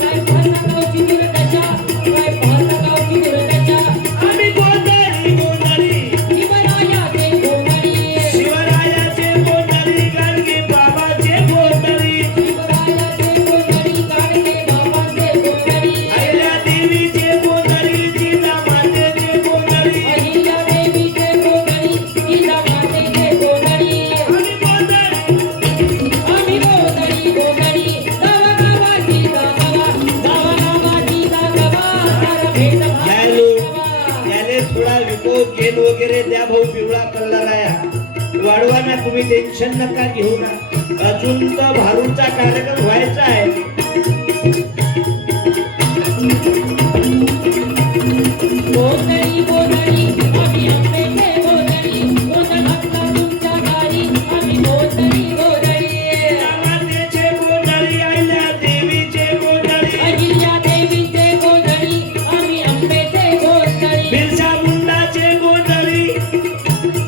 काय पाहता गावची दुर्दशा. काय पाहता गावची दुर्दशा. आम्ही गोंधळी गोंधळी शिवरायाचे गोंधळी. शिवरायाचे गोंधळी गाडगे बाबाचे गोंधळी. शिवरायाचे गोंधळी गाडगे बाबाचे गोंधळी. अहिल्या देवीचे गोंधळी जिजामातेचे गोंधळी. अहिल्या देवीचे गोंधळी जिजामातेचे गोंधळी. आम्ही गोंधळी आम्ही गोंधळी गोंधळी. गावागावाची गावागावा. गावागावाची गावागावा. सारा भेदभाव याने थोडा विकोप गेल वगैरे द्या भाऊ. पिवळा कलर आहे. वाढवा ना तुम्ही. टेन्शन नका घेऊ ना. अजून तर भारूचा कार्यक्रम व्हायचा आहे. गोंधळी गोंधळी आम्ही आंब्याचे गोंधळी. गोंधळ घातला तुमच्या दारी. आम्ही गोंधळी गोंधळी. जिजामातेचे गोंधळी. अहिल्या देवीचे गोंधळी. अहिल्या देवीचे गोंधळी. आम्ही आंब्याचे गोंधळी. बिरसा मुंडाचे गोंधळी.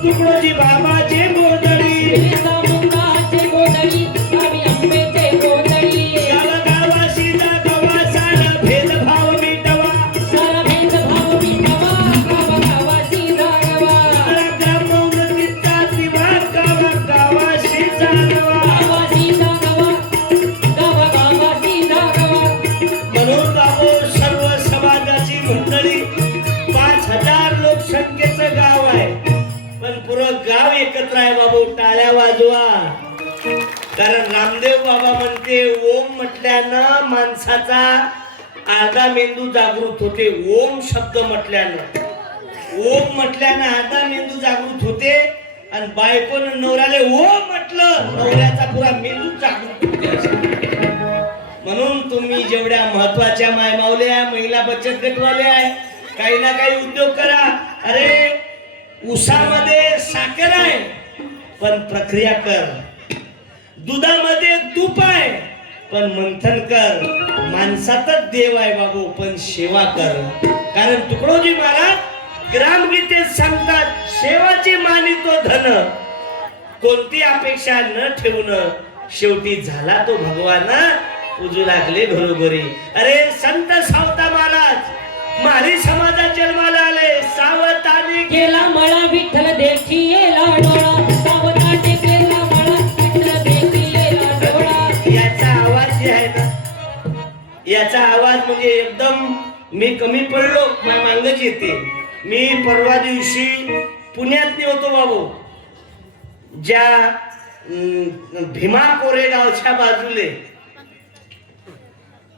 तुकडोजी बाबाचे गोंधळी. बिरसा मुंडाचे गोंधळी. आम्ही आंब्याचे गोंधळी. गावागावाशी जागवा. सारा भेदभाव मिटवा. सारा भेदभाव मिटवा. गावागावाची जागवा. ग्रामोन्नतीचा दिवा गावागावाशी जागवा. गावाची जागवा. गावागावाची जागवा. म्हणून बाबू सर्व समाजाची मंडळी. 5,000 लोकसंख्येचं गाव आहे. पण पुरं गाव एकत्र आहे बाबू. टाळ्या वाजवा. कारण रामदेव बाबा म्हणते ओम म्हटल्यानं माणसाचा अर्धा मेंदू जागृत होते. ओम शब्द म्हटल्यानं. ओम म्हटल्यानं अर्धा मेंदू जागृत होते. आणि बायकोनं नवऱ्याला ओम म्हटलं नवऱ्याचा पुरा मेंदू जागृत होते. म्हणून तुम्ही जेवढ्या महत्वाच्या मायमावल्या महिला बचत गटवाल्या आहे काही ना काही उद्योग करा. अरे उसामध्ये साखर आहे पण प्रक्रिया कर. दुधामध्ये तूप आहे पण मंथन कर. माणसातच देव आहे बाबू पण सेवा कर. कारण तुकडोजी महाराज ग्रामगीतेत सांगतात सेवाची मानितो धन. कोणती अपेक्षा न ठेवून शेवटी झाला तो भगवान. पूजू लागले घरोघरी. अरे संत सावता महाराज मारी समाजात जन्माला आले. सावताने केला मळा विठ्ठल देखी येला डोळा. सावताने केला मळा विठ्ठल देखी येला डोळा. याचा आवाज जे आहे ना, याचा आवाज म्हणजे एकदम मी कमी पडलो मागच येते. मी परवा दिवशी पुण्यात होतो बाबू. ज्या भीमा कोरेगावच्या बाजूले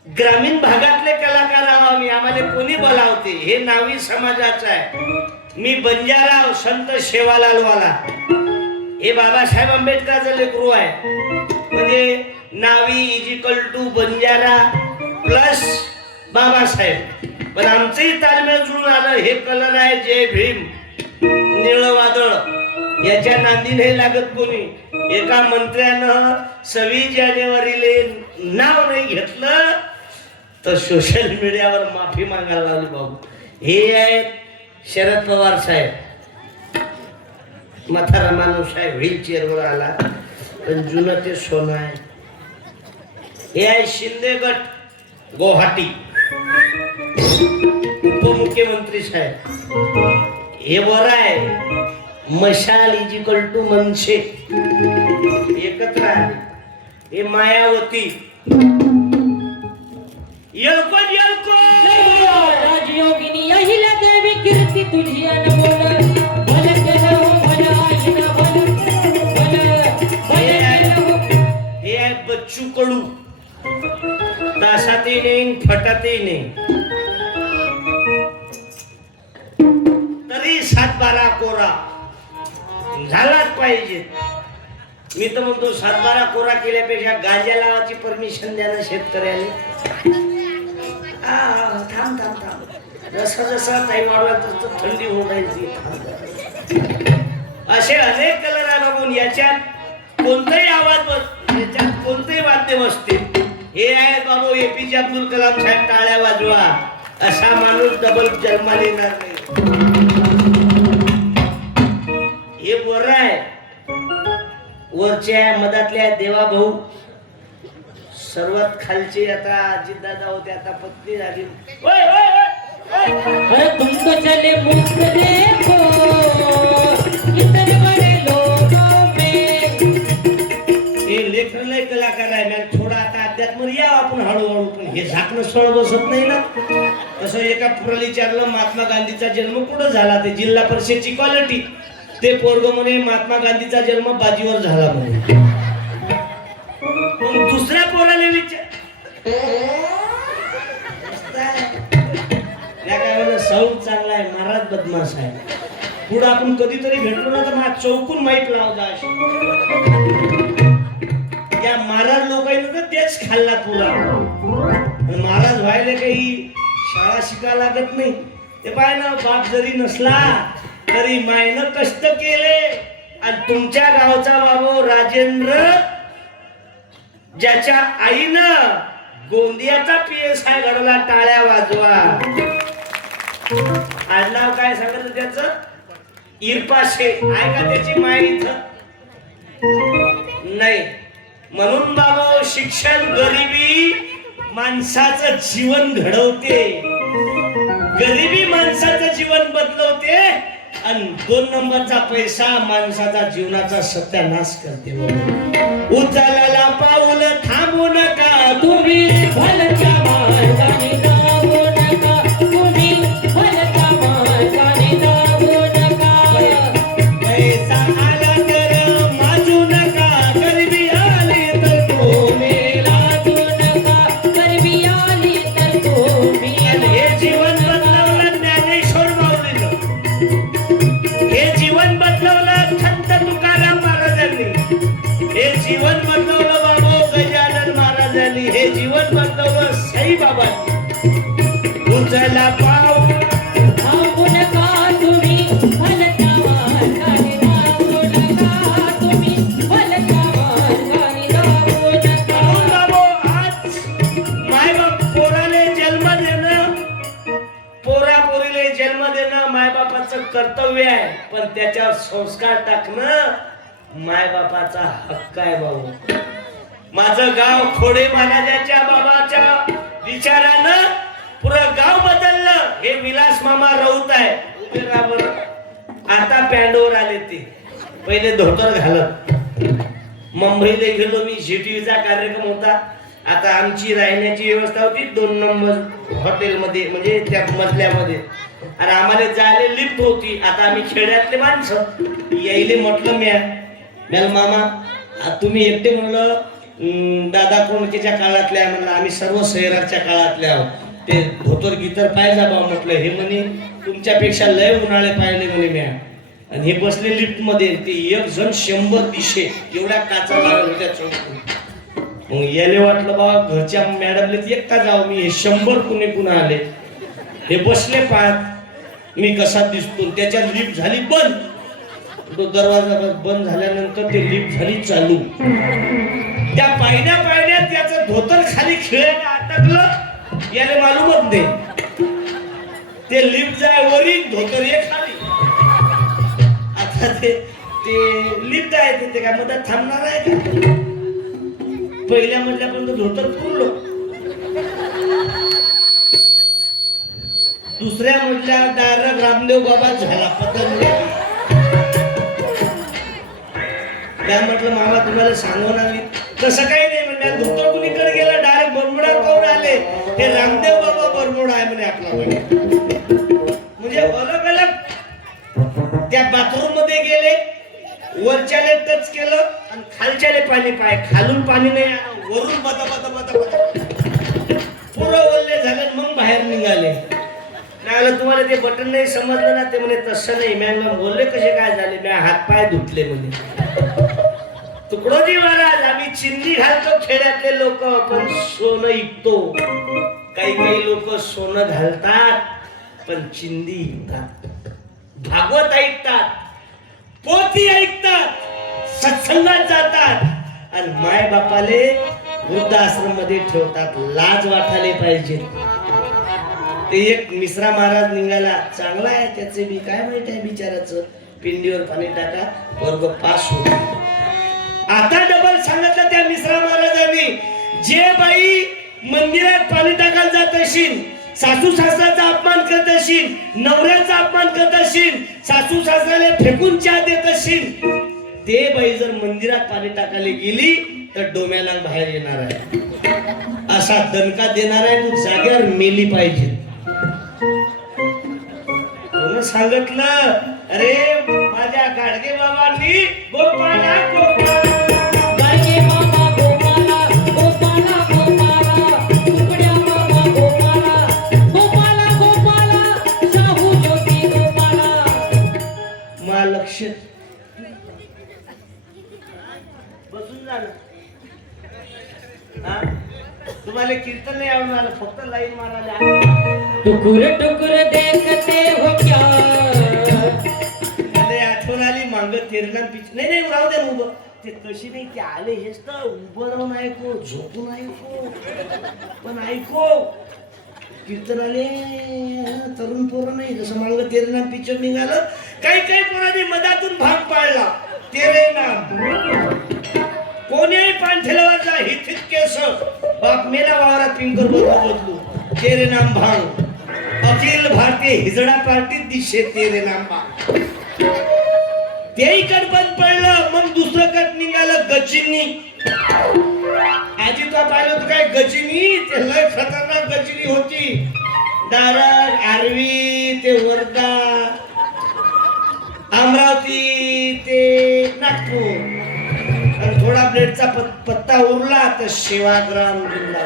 ग्रामीण भागातले कलाकार आम्ही, आम्हाला कोणी बोलावते. हे नावी समाजाचं आहे. मी बंजारा संत शेवालाल वाला, हे बाबासाहेब आंबेडकरचं लेकरू आहे. म्हणजे नावी इजिकल टू बंजारा प्लस बाबासाहेब. पण आमचंही ताळमेळ जुळून आलं. हे कलर आहे जय भीम, निळ वादळ. याच्या नांदी नाही लागत कोणी. एका मंत्र्यानं 26 जानेवारीले नाव नाही घेतलं तर सोशल मीडियावर माफी मागायला लावली बाबू. हे आहेत शरद पवार साहेब. म्हातारा माणूस आहे, व्हीलचेअरवर आला पण जुनं ते सोनं आहे. हे आहे शिंदे गट गुवाहाटी, उपमुख्यमंत्री साहेब. हे वर आहे मशाल इजिकल टू मनसे, एकत्र आहे. हे मायावती. येळको येळको राजयोगिनी अहिल्या देवी कीर्ती तुझी अनमोल. भल केलं हो भल आईनं भल केलं हो. हे आहे बच्चू कडू. तासातही नाही फटातही नाही, तरी 7-12 कोरा झालाच पाहिजे. मी तर म्हणतो 7-12 कोरा केल्यापेक्षा गांजा लावायची परमिशन द्या ना शेतकऱ्याला. थांब थांब थांब, जसा जसा टाईम वाढला तसं थंडी होऊन राहिली. असे अनेक कलर आहे बघून. याच्यात कोणताही आवाज बस, याच्यात कोणतेही वाद्य बसते. हे आहे बाबू एपीजे अब्दुल कलाम साहेब. टाळ्या वाजवा. असा माणूस डबल जन्माला येणार नाही. हे वर आहे, वरच्या मधातल्या देवा भाऊ. सर्वात खालचे आता अजितदादा होते, आता पत्नी झाली. ओय ओय ओय अरे तुमको चले मुख देखो कितने बड़े लोगों में. हे लेखनलय कलाकार आहे. मॅम थोडा आता अध्यात्म या आपण हळूहळू. पण हे झाकणं सोळ बसत नाही ना. तसं एका पुराला विचारलं महात्मा गांधीचा जन्म कुठं झाला, ते जिल्हा परिषदची क्वालिटी. ते पोरग म्हणे महात्मा गांधीचा जन्म बाजीवर झाला म्हणे. दुसऱ्या पोराने विचार काय म्हणा, साऊंड चांगला आहे, महाराज बदमाश आहे. पुढे आपण कधीतरी भेटलो ना तर मला चौकून माहीत लावता. या महाराज लोकांनी तर तेच खाल्ला पुरा. महाराज व्हायला काही शाळा शिकायला लागत नाही. ते पाय ना, बाप जरी नसला तरी मायनं कष्ट केले. आणि तुमच्या गावचा बाबू राजेंद्र, ज्याच्या आईनं गोंदियाचा PSI घडवला. टाळ्या वाजवा. आडनाव काय सांगितलं त्याचं? इरपाशे. आहे का त्याची माय इथं? नाही. म्हणून बाबा शिक्षण गरिबी माणसाचं जीवन घडवते, गरिबी माणसाचं जीवन बदलवते. आणि 2 नंबरचा पैसा माणसाचा जीवनाचा सत्यानाश करते. उचलला पाऊल थांबू नका तुम्ही भलत्या मार्गाने जाऊ नका. तुम्ही भलत्या मार्गाने जाऊ नका. पैसा आला तर माजू नका. गरिबी आली तर तुम्ही लाजू नका. गरिबी आली तर तुम्ही हे जीवन बदलवलं ज्ञानेश्वर माऊलीनं. हे जीवन बदलवलं संत तुकाराम महाराजांनी. हे जीवन बदलवलं बाबा गजानन महाराजांनी. हे जीवन बदलवलं साईबाबांनी. उचला पाव थांबू नका. तुम्ही भलत्या मार्गाने जाऊ नका. तुम्ही भलत्या मार्गाने जाऊ नका. बाबो आज मायबाप पोराले जन्म देणं, पोरापोरीले जन्म देणं मायबापाचं कर्तव्य आहे. पण त्याच्यावर संस्कार टाकणं मायबापाचा हक्क आहे बाबू. माझं गाव खोडे महाराजाच्या बाबाच्या विचारानं पुरं गाव बदललं. हे विलास मामा राऊत आहे. उभे राहा बरं. आता पॅन्डवर आले ते. पहिले धोतर घालत. मुंबईला गेलो मी. जीटीव्हीचा कार्यक्रम होता. आता आमची राहण्याची व्यवस्था होती 2 नंबर हॉटेलमध्ये, म्हणजे त्या मजल्यामध्ये. आणि आम्हाला जायला लिफ्ट होती. आता आम्ही खेड्यातले माणसं यायले म्हटलं मॅल मामा तुम्ही एकटे म्हणलं दादा कोणकेच्या काळातले आहे म्हणलं. आम्ही सर्व शहराच्या काळातले आहोत. ते धोतर गितर पाहिजे बा म्हटलं. हे म्हणे तुमच्यापेक्षा लय उन्हाळे पाहिले म्हणे म्या. आणि हे बसले लिफ्ट मध्ये. ते एक जण 100 दिशे एवढ्या काचा लागत होत्या चौकून. मग याले वाटलं बाबा घरच्या मॅडमले एकटा जाऊ मी. हे 100 कुणी कुणा आले. हे बसले पाहत मी कसा दिसतो. त्याच्यात लिफ्ट झाली बंद. तो दरवाजा बंद झाल्यानंतर ते लिफ्ट झाली चालू. त्या पाहिण्यात त्याचं धोतर खाली खिळ्याने अटकलं. याने मालूमच नाही. ते लिफ्ट जाय वरी धोतर ये खाली. आता ते लिफ्ट आहे ते काय मदत थांबणार आहे का. पहिल्या मधल्यापर्यंत धोतर पुरलो. दुसऱ्या मधल्या डायरेक्ट रामदेव बाबा झाला पतंग. त्या म्हटलं मामा तुम्हाला सांगून आली. तसं काही नाही म्हणजे धोतर कुणीकडे गेला डायरेक्ट बरमुडा कोण आले. हे रामदेव बाबा बरमुडा आहे म्हणे आपला. म्हणजे अलग अलग. त्या बाथरूम मध्ये गेले. वरच्याले टच केलं आणि खालच्याले पाणी पाय. खालून पाणी नाही आलं. वरून बता बता बता बता पुरं ओल्ले झाले. मग बाहेर निघाले. काय तुम्हाला ते बटन नाही समजलं ना. ते म्हणे तसं नाही. मॅम बोलले कसे काय झाले. मी हात पाय धुतले म्हणे. तुकडोजी महाराज आम्ही चिंदी घालतो खेड्यातले लोक. पण सोनं ऐकतो. काही लोक सोनं घालतात पण चिंदी ऐकतात. भागवत ऐकतात. पोथी ऐकतात. सत्संगात जातात. आणि माय बापाले वृद्धाश्रम मध्ये ठेवतात. लाज वाटायला पाहिजे. ते एक मिश्रा महाराज निघाला. चांगला आहे त्याचे बी काय माहित आहे बिचाराचं. पिंडीवर पाणी टाका वर्ग पास होतो. आता डबल सांगितलं त्या मिश्रा महाराजांनी. जे बाई मंदिरात पाणी टाकायला जात असेल, सासू सासऱ्याचा अपमान करत असेल, नवऱ्याचा अपमान करत असेल, सासू सासऱ्याला फेकून चहा देत असेल, ते बाई जर मंदिरात पाणी टाकायला गेली तर डोम्याला बाहेर येणार आहे. असा दणका देणार आहे. तू जाग्यावर मेली पाहिजे. सांगितलं अरे माझ्या गाडगे बाबांनी गोपाला गोपाला गाडगे बाबा गोपाला गोपाला गोपाला तुकड्या बाबा गोपाला गोपाला गोपाला शाहू ज्योती गोपाला. मा लक्ष बसून जा ना. तुम्हाला कीर्तन नाही आवडणार. फक्त लाईन मारायला. टुकुर टुकुर देखते हो क्या. आठवण आली मांग तेरणा पिच. नाही राहू दे उभं. ते कशी नाही ते आले हेच तर उभं राहून ऐको झोपून ऐको. पण ऐको कीर्तन आले तरुण पोरं नाही. जसं मांग तेरणा पिक्चर निघालं. काही पोरांनी मधातून भाग पाडला. तेरे नाम कोणीही पांठेला वाजला. हिथित केस बाप मेला वावरात पिंकर बदलू. तेरे नाम भांग. अखिल भारतीय हिजडा पार्टी दिशे तेरे नाम भांग. तेही कट बंद पडलं. मग दुसरं कट निघालं गचिनी. आजी तो पाहिलं होतं काय गचिनी. ते लय खतरनाक गचिनी होती. डायरेक्ट आरवी ते वर्धा अमरावती ते नागपूर. आणि थोडा ब्लेडचा पत्ता उरला तर सेवाग्राम जिल्हा.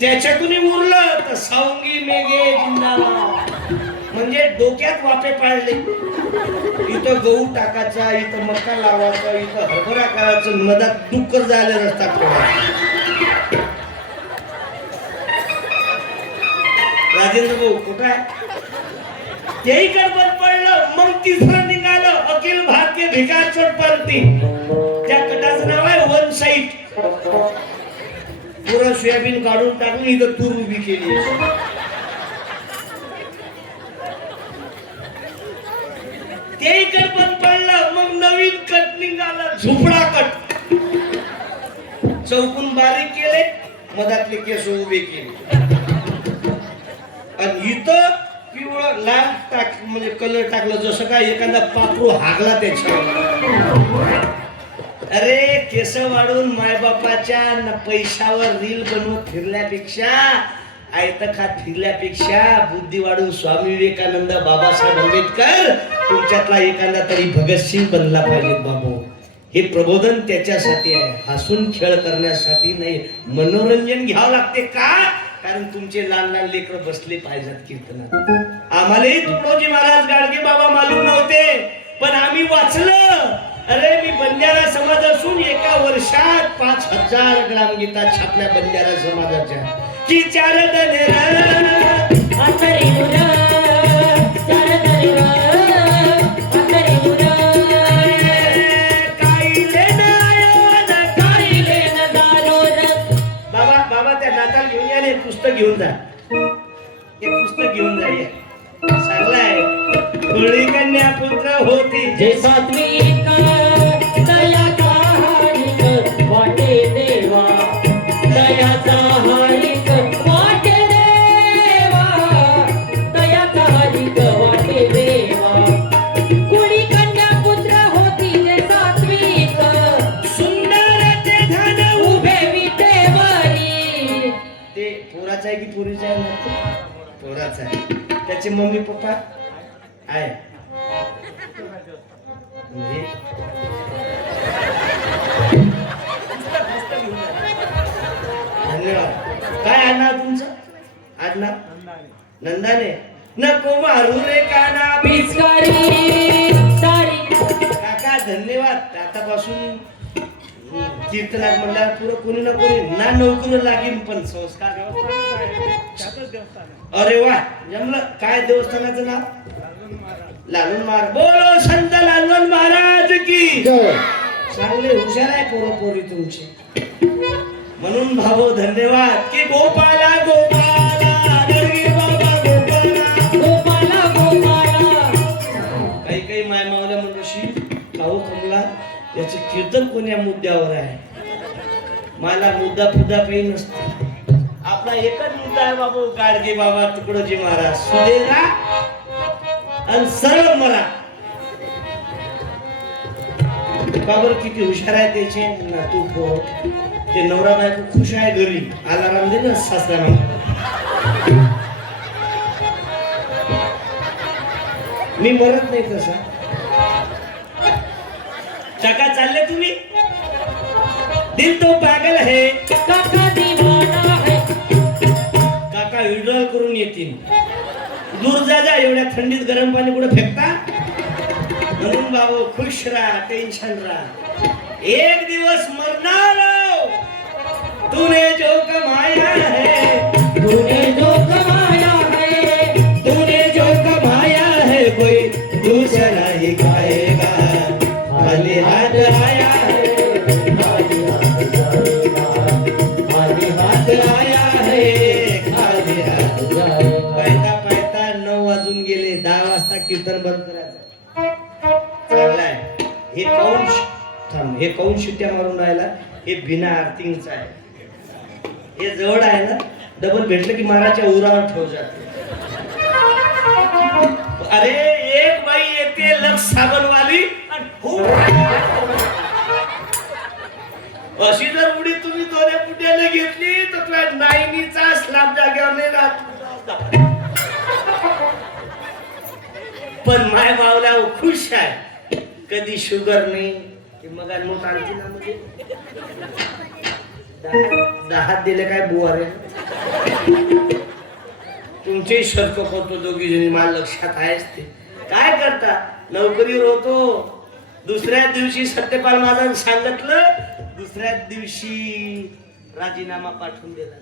त्याच्यातूनही उरलं तर सावंगी मेघे जिंदाबाद. म्हणजे डोक्यात वापे पाडले. इथं गहू टाकायचा, इथं मका लावायचा, इथं हरभरा करायचं. मधात डुक्कर जायला रस्ता ठेवायचा. राजेंद्र भाऊ कुठं आहे. तेही गडबड पडलं. मग तिसरं निघालं अखिल भारतीय भिकार चोट पार्टी. त्या कटाचं नाव आहे वन साईड. पुरं सोयाबीन काढून टाकून इथं तूर उभी केली. तेही गडबड पडलं. मग नवीन कट निघाला झुपडा कट. चौकून बारीक केले, मधातले केस उभे केले आणि इथं पिवळं लाल टाक म्हणजे कलर टाकलं जसं काय एखादा पाखरू हागला त्याच्यावर. अरे केस वाढून मायबापाच्या पैशावर रील बनवून फिरल्यापेक्षा आयतं खात फिरल्यापेक्षा बुद्धी वाढून स्वामी विवेकानंद बाबासाहेब आंबेडकर तुमच्यातला एखादा तरी भगतसिंग बनला पाहिजे बाबू. हे प्रबोधन त्याच्यासाठी आहे, हसून खेळ करण्यासाठी नाही. मनोरंजन घ्यावं लागते का? कारण तुमचे लहान लहान लेकर बसले पाहिजेत कीर्तनात. आम्हालाही तुकडोजी महाराज गाडगे बाबा मालूम नव्हते, पण आम्ही वाचलं. अरे मी बंजारा समाज असून एका वर्षात 5000 ग्रामगीता छापल्या बंजारा समाजाच्या. की चार पुस्तक घेऊन जा, एक पुस्तक घेऊन जा. चांगलाय. कोळी कन्या पुत्र होती जे सात्विक दयाचा हारिक वाटे देवा, दयाचा हारिक वाटे देवा, दयाचा हारिक वाटे देवा. कोळी कन्या पुत्र होती जे सात्विक, सुंदर ते धन उभे विटेवरी. ते पोराचं आहे की पोरीचं आहे? पोराचं आहे. त्याचे मम्मी पप्पा आहे म्हणजे धन्यवाद. काय आडनाव तुमचं? आडनाव नंदाने. नको मारू रे काना पिचकारी सारी. काका धन्यवाद. आतापासून कीर्तनात म्हणल्यावर पुढं कोणी ना कोणी ना नोकरी लागेल पण संस्कार. अरे वा जमलं. काय देवस्थानाचं नाव? लालून महाराज. बोलो संत लालून महाराज की. चांगले हुशार आहे पोरं पोरी तुमचे. म्हणून भाऊ धन्यवाद. की गोपाला गोपाला गरगे बाबा गोपाला गोपाला गोपाला. काही काही मायमावल्या म्हणूशी भाऊ कमला याचे कीर्तन कोण्या मुद्द्यावर आहे? मला मुद्दा फुद्दा काही नसतो. आपला एकच मुद्दा आहे बाबू, गाडगे बाबा तुकडोजी महाराज. सुदेरा आणि सरळ मरा. बाबर किती हुशार आहे त्याचे नातू पोर. ते नवरा बायको खुश आहे घरी. आलाराम दे ना सासरा. मी मरत नाही तसा. काका चालले तुम्ही? दिल तो पागल है, काका दीवाना है. काका विड्रॉल करून येतील. दूर जा. एवढ्या थंडीत गरम पाणी कुठे फेकता? म्हणून बाबू खुश राहा, टेन्शन राहा. एक दिवस मरणार. तूने जो कमाया है, तूने जो कमाया है, तूने जो कमाया है कोई दूसरा ही खाएगा. खाली हाथ आया है, खाली हाथ जाएगा, खाली हाथ आया है, खाली हाथ. जाएगा. पायता पायता 9 वाजून गेले. 10 वाजता कीर्तन बंद करायचं. चांगलाय. हे कौन थांब, हे कौन शिट्ट्या मारून राहिला? हे बिना आर्थिंगचं आहे. हे जवळ आहे ना, डबल भेटलं की माराच्या उरावर ठेव जाते. अरे एक बाई येते लक्ष साबणवाली अशी जर उडी तुम्ही दोन्ही पुट्याने घेतली तर तुझ्या नाईनीचा स्लॅब जागेवर नाही राहत. पण माय मावला खुश आहे. कधी शुगर नाही. मग मोठ आणखी ना म्हणजे 10 दिले काय बुवारे. तुमचे शर्क होतो दोघी जणी. मला लक्षात आहेच ते. काय करता नोकरीवर होतो. दुसऱ्या दिवशी सत्यपाल महाराज सांगितलं. दुसऱ्या दिवशी राजीनामा पाठवून दिला.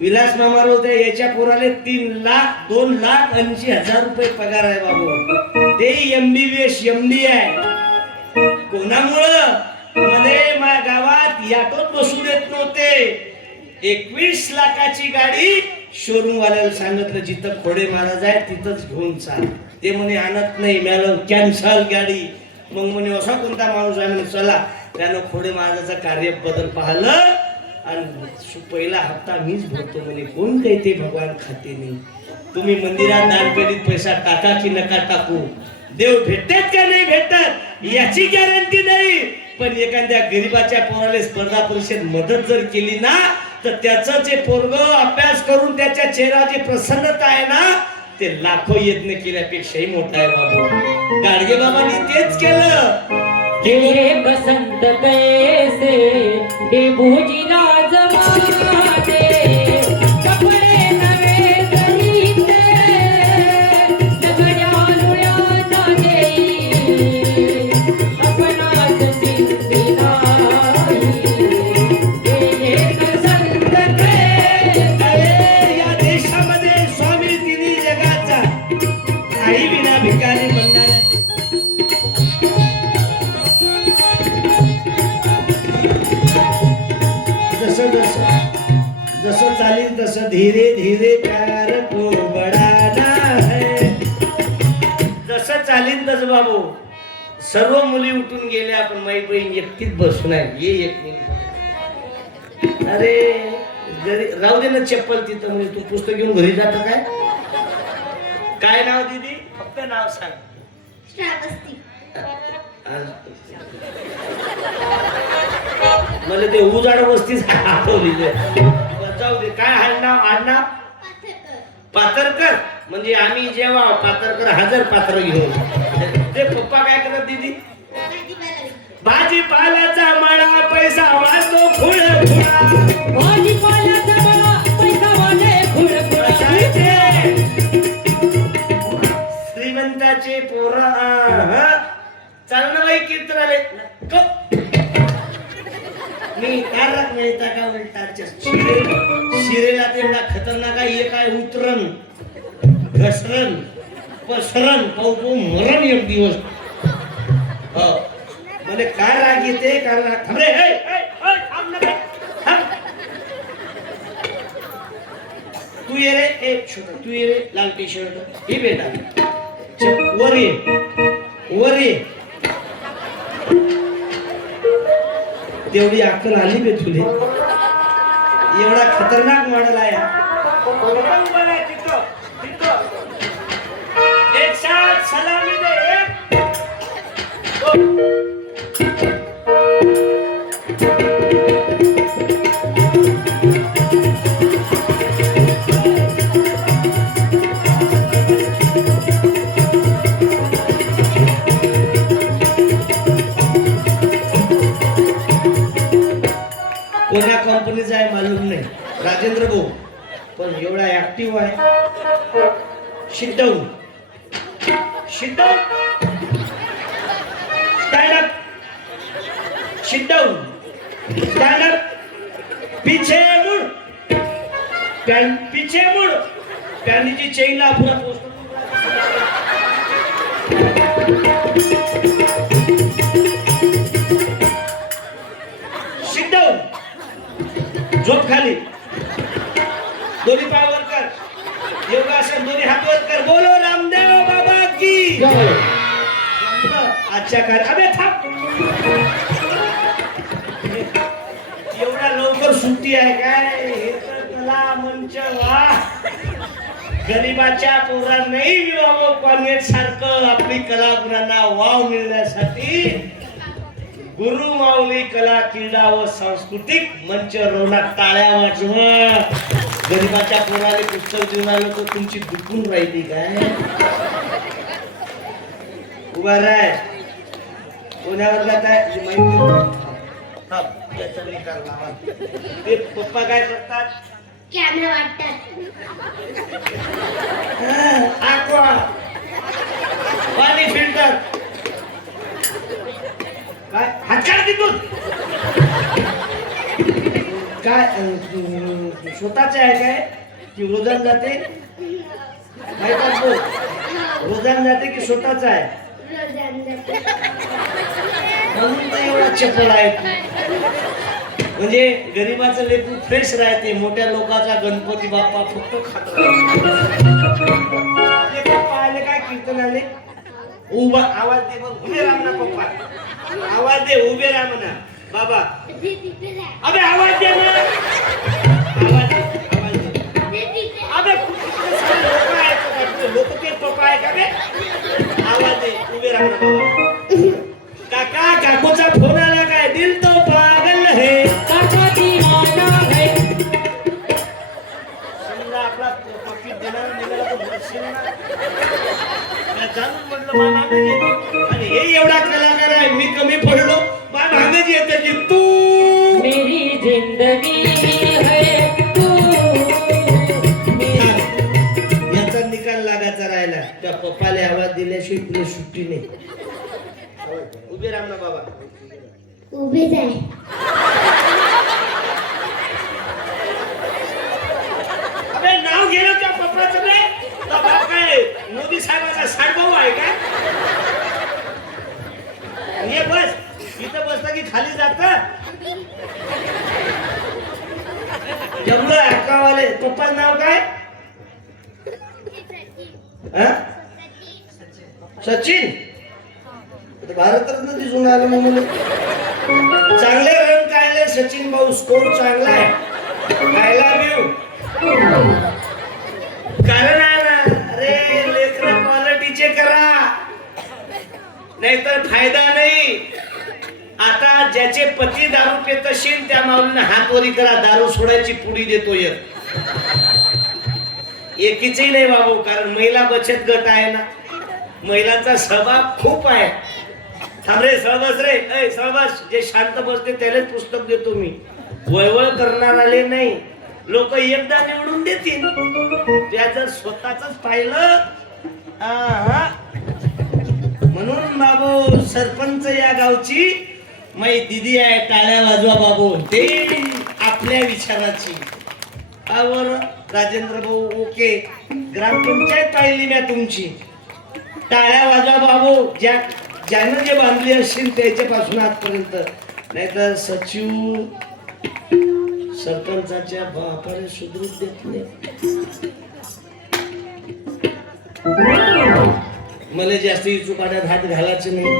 विलास मामा होते याच्या पोराले 3,02,80,000 रुपये पगार आहे बाबू. ते MBBS MD आहे. कोणामुळं? मला माझ्या गावात याटोत बसू देत नव्हते. 21 लाखाची गाडी शोरूम वाल्याला सांगितलं जिथं खोडे महाराज आहे तिथंच घेऊन चाल. ते म्हणे आणत नाही. मला कॅन्सल गाडी. मग म्हणे असा कोणता माणूस आहे म्हणे चला. त्यानं खोडे महाराजाचं कार्य बदल पाहिलं आणि पहिला हप्ता मीच भरतो म्हणे. कोण काही ते भगवान खाते नाही. तुम्ही मंदिरात दानपेढीत पैसा टाका की नका टाकू, देव भेटतात का नाही भेटतात याची गॅरंटी नाही. पण एखाद्या गरीबाच्या पोराला स्पर्धा परीक्षेत मदत जर केली ना तर त्याचं जे पोरग अभ्यास करून त्याच्या चेहऱ्याची प्रसन्नता आहे ना ते लाखो यत्न केल्यापेक्षाही मोठा आहे बाबू. गाडगे बाबांनी तेच केलं. एक संत कैसे डेबूजी राजवाडे कपडे नवे धरीते दगड्या लुळ्यांना देई आपणास चिंती नाही. एक संत कैसे या देशामध्ये स्वामी तिन्ही जगाचा काही विना भिकारी बनणार. जसं चालीन तसं धीरे धीरे प्यार को बढाना है. जसं चालीन तसं बाबू. सर्व मुली उठून गेल्या पण माई बहीण एकटीच बसून आहे. ये एक मिनिट. अरे घरी राहू दे ना चप्पल तिथं. म्हणजे तू पुस्तक घेऊन घरी जात काय? काय नाव दीदी? फक्त नाव सांग. श्रावस्ती. मला ते उजाड वस्तीच आठवली. जाऊ दे. काय आडनाव? पातरकर. म्हणजे आम्ही जेव्हा पातरकर हजर पात्र घेऊन. ते पप्पा काय करत दीदी? भाजीपाल्याचा मळा पैसा वाजतो खुळ खुळा. भाजीपाल्याचा मळा पैसा वाजे खुळ खुळा. श्रीमंताचे पोरा चालणं बाई कीर्तन आले. मी तारक मेहता का उलटा चष्मा. शिरेला तेवढा खतरनाक आहे. एक आहे उतरण घसरण पसरण पाहू पाहू मरण एक दिवस. हो मला काय राग येते काय राग. थांब रे. थांब ना बे. थांब. तू ये रे. एक छोटा तू ये रे. लाल टी शर्ट. ही बेटा वर ये. वर ये. तेवढी अक्कल आली बे तुले. एवढा खतरनाक मॉडेल आहे. एक साथ सलामी दे. कोणा कंपनीचा आहे मालूम नाही राजेंद्र भाऊ. पण एवढा ऍक्टिव्ह आहे. Sit down. Sit down. Stand up. Sit down. Stand up. पीछे मुड़. पीछे मुड़. पॅन्टीची चेनला पुरा पोस्ट. Sit down. झोप खाली. दोन्ही पाय वर कर. योगासन दोन्ही हात वर कर. बोलो रामदेव बाबा की. आजच्या कार्य अबे थांब. एवढा लवकर सुट्टी आहे काय? हे तर कला मंच वा. गरीबाच्या पोरांनाही विवाह कॉन्व्हेंट सारखं आपली कला गुणांना वाव मिळण्यासाठी गुरु माऊली कला क्रीडा व सांस्कृतिक मंच रोवणार. टाळ्या वाजवा. गरीबाच्या पोराने पुस्तक देऊन आलं तर तुमची दुखून राहिली काय? उभा राय. कोणावर जात आहे ते पप्पा काय करतात? कॅमेरा वाटतात. aqua. पाणी फिल्टर. काय हात काढ तिथून. काय स्वतःच आहे काय की रोजान जाते? काय बोल. रोजान जाते की स्वतःच आहे? म्हणून तर एवढा चपल आहे तू. म्हणजे गरीबाचं लेकरू फ्रेश राहते. मोठ्या लोकांचा गणपती बाप्पा फक्त खात. पाहिले काय कीर्तन आले उभा आवाज दे बरं. उभे राहा ना पप्पा. आवाज दे उभे राहा म्हणा बाबा. अबे आवाज दे ना. आवाज दे. अबे लोक आहेत लोक ते पप्पा आहे का बे. आवाज दे उभे राहा ना बाबा. काका काकूचा फोन आला काय. दिल तो पागल है. काका दीवाना है. समजा आपला पप्पी देणार निघाला तर म्हणशील ना. मी जाणून म्हटलं मा मागच येतो. आणि हे एवढा कलाकार आहे मी कमी पडलो. मा मागच येतं की तू मेरी जिंदगी है तू. याचा निकाल लागायचा राहिला. त्या पप्पाला आवाज दिल्याशिवाय तुला सुट्टी नाही. उभे राहा ना बाबा. उभेच आहे. अबे नाव गेलं त्या पप्पाचं रे. तो बाप काय मोदी साहेबाचा साडभाऊ आहे का. ये बस इथं बसला की खाली जात. जमलं अक्कावाले. पप्पाचं नाव काय. हा? सचिन. भारतरत्न दिसून आलं मग मला. चांगले रन काढले सचिन भाऊ. स्कोर चांगला आहे. I love you. कारण आहे ना. अरे लेकरं क्वालिटीचे करा नाहीतर फायदा नाही. आता ज्याचे पती दारू पित असतील त्या माऊलीने हातवरी करा. दारू सोडायची पुडी देतो एकीचही नाही बाबू. कारण महिला बचत गट आहे ना. महिलांचा सहभाग खूप आहे. थांब रे सहवास रे. ऐ सहवास. जे शांत बसते त्यालाच पुस्तक देतो मी. वळवळ करणार आले नाही. लोक एकदा निवडून देतील. त्या जर स्वतःच पाहिलं म्हणून बाबू सरपंच या गावची मै दिदी आहे. टाळ्या वाजवा बाबू. ते आपल्या विचाराची. आवर राजेंद्र भाऊ ओके. ग्रामपंचायत पाहिली ना तुमची. टाळ्या वाजवा बाबू. ज्यानं जे बांधली असतील त्याच्यापासून आजपर्यंत. नाहीतर सचिव सरपंचाच्या बापाने सुधरूच देत नाही. मला जास्त चुकाट्यात हात घालायचे नाही.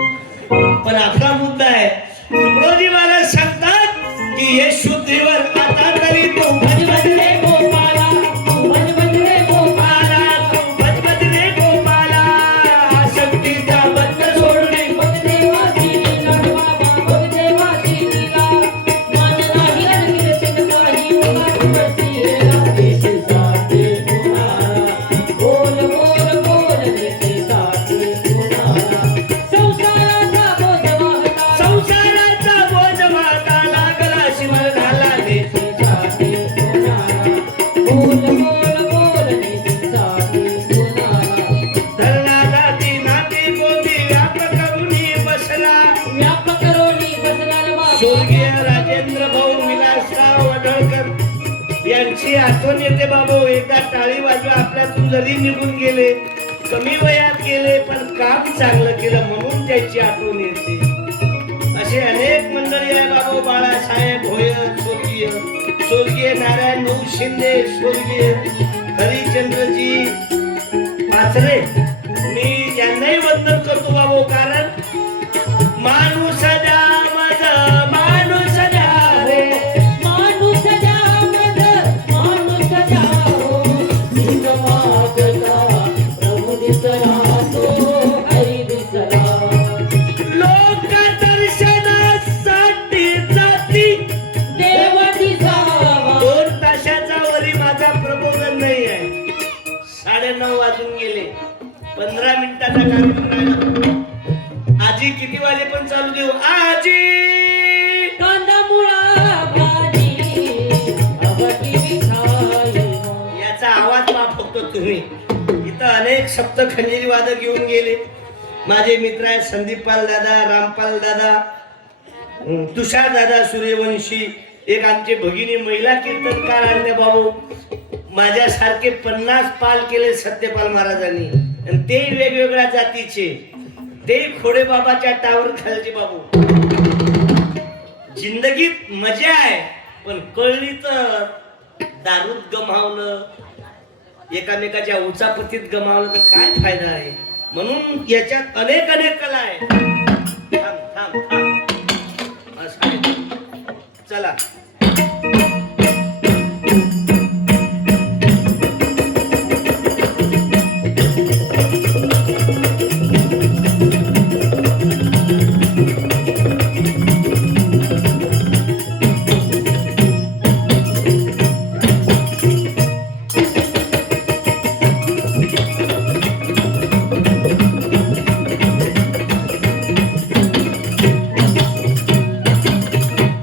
पण आपला मुद्दा आहे. तुकडोजी महाराज सांगतात की हे शुद्धीवर आता तरी तू भज भज रे गोपाला. तू भज भज रे गोपाला. तू भज भज रे गोपाला. आसक्तीचा बंद सोडणे भगदेवाची लीला बाबा भगदेवाची लीला. मन नाही अनगिनत काही उगाच हेला. देशासाठी कुणाला बोल बोल बोल. देशासाठी कुणाला संसाराचा बोध वाहता. संसाराचा बोज वाहता लागला शिवर झाला. देशासाठी कुणाला बोल बोल बोल. देशासाठी कुणाला धरणाला ती नाती गोदी व्याप करुणी बसला. व्यापक करोनी बसला रे बाबा. स्वर्गीय राजेंद्र भाऊ विलासराव वडळकर यांची आठवण येते बाबू. एकदा टाळी वाजवा. आपल्यातून जरी निघून गेले कमी वयात गेले पण काम चांगलं केलं म्हणून त्याची आठवण येते. असे अनेक मंडळी आहे बाबू. बाळासाहेब भोयर स्वर्गीय. स्वर्गीय नारायण भाऊ शिंदे स्वर्गीय. हरिचंद्रजी पाथरे. मी यांनाही वंदन करतो बाबू. कारण माणूस द्या मज माणूस द्या रे. माणूस द्या मज माणूस द्या हो. भीक मागता प्रभू दिसला तो हरी दिसला. लोक दर्शनासाठी जाती. देव दिसावा. 2 तासाचा वरी माझा प्रबोधन नाही आहे. 9:30 वाजून गेले. 15 मिनिटाचा कार्यक्रम राहिला. आजी किती वाजे पण चालू देऊ. आजी कांदा मुळा भाजी अवटी मिठाई. याचा आवाज माफ फक्त तुम्ही. इथं अनेक सप्त खंजिरी वादक येऊन गेले. माझे मित्र आहेत संदीपपाल दादा, रामपाल दादा, तुषार दादा सूर्यवंशी. एक आमचे भगिनी महिला कीर्तनकार आणले बाबू. माझ्यासारखे 50 पाल केले सत्यपाल महाराजांनी. आणि ते वेगवेगळ्या जातीचे. ते खोडे बाबाच्या टावर खालचे बाबू. जिंदगीत मजा आहे पण कळली तर दारूत गमावलं एकामेकाच्या उचापतीत गमावलं तर काय फायदा आहे. म्हणून याच्यात अनेक अनेक कला आहे. थांब थांब थांब असं आहे. चला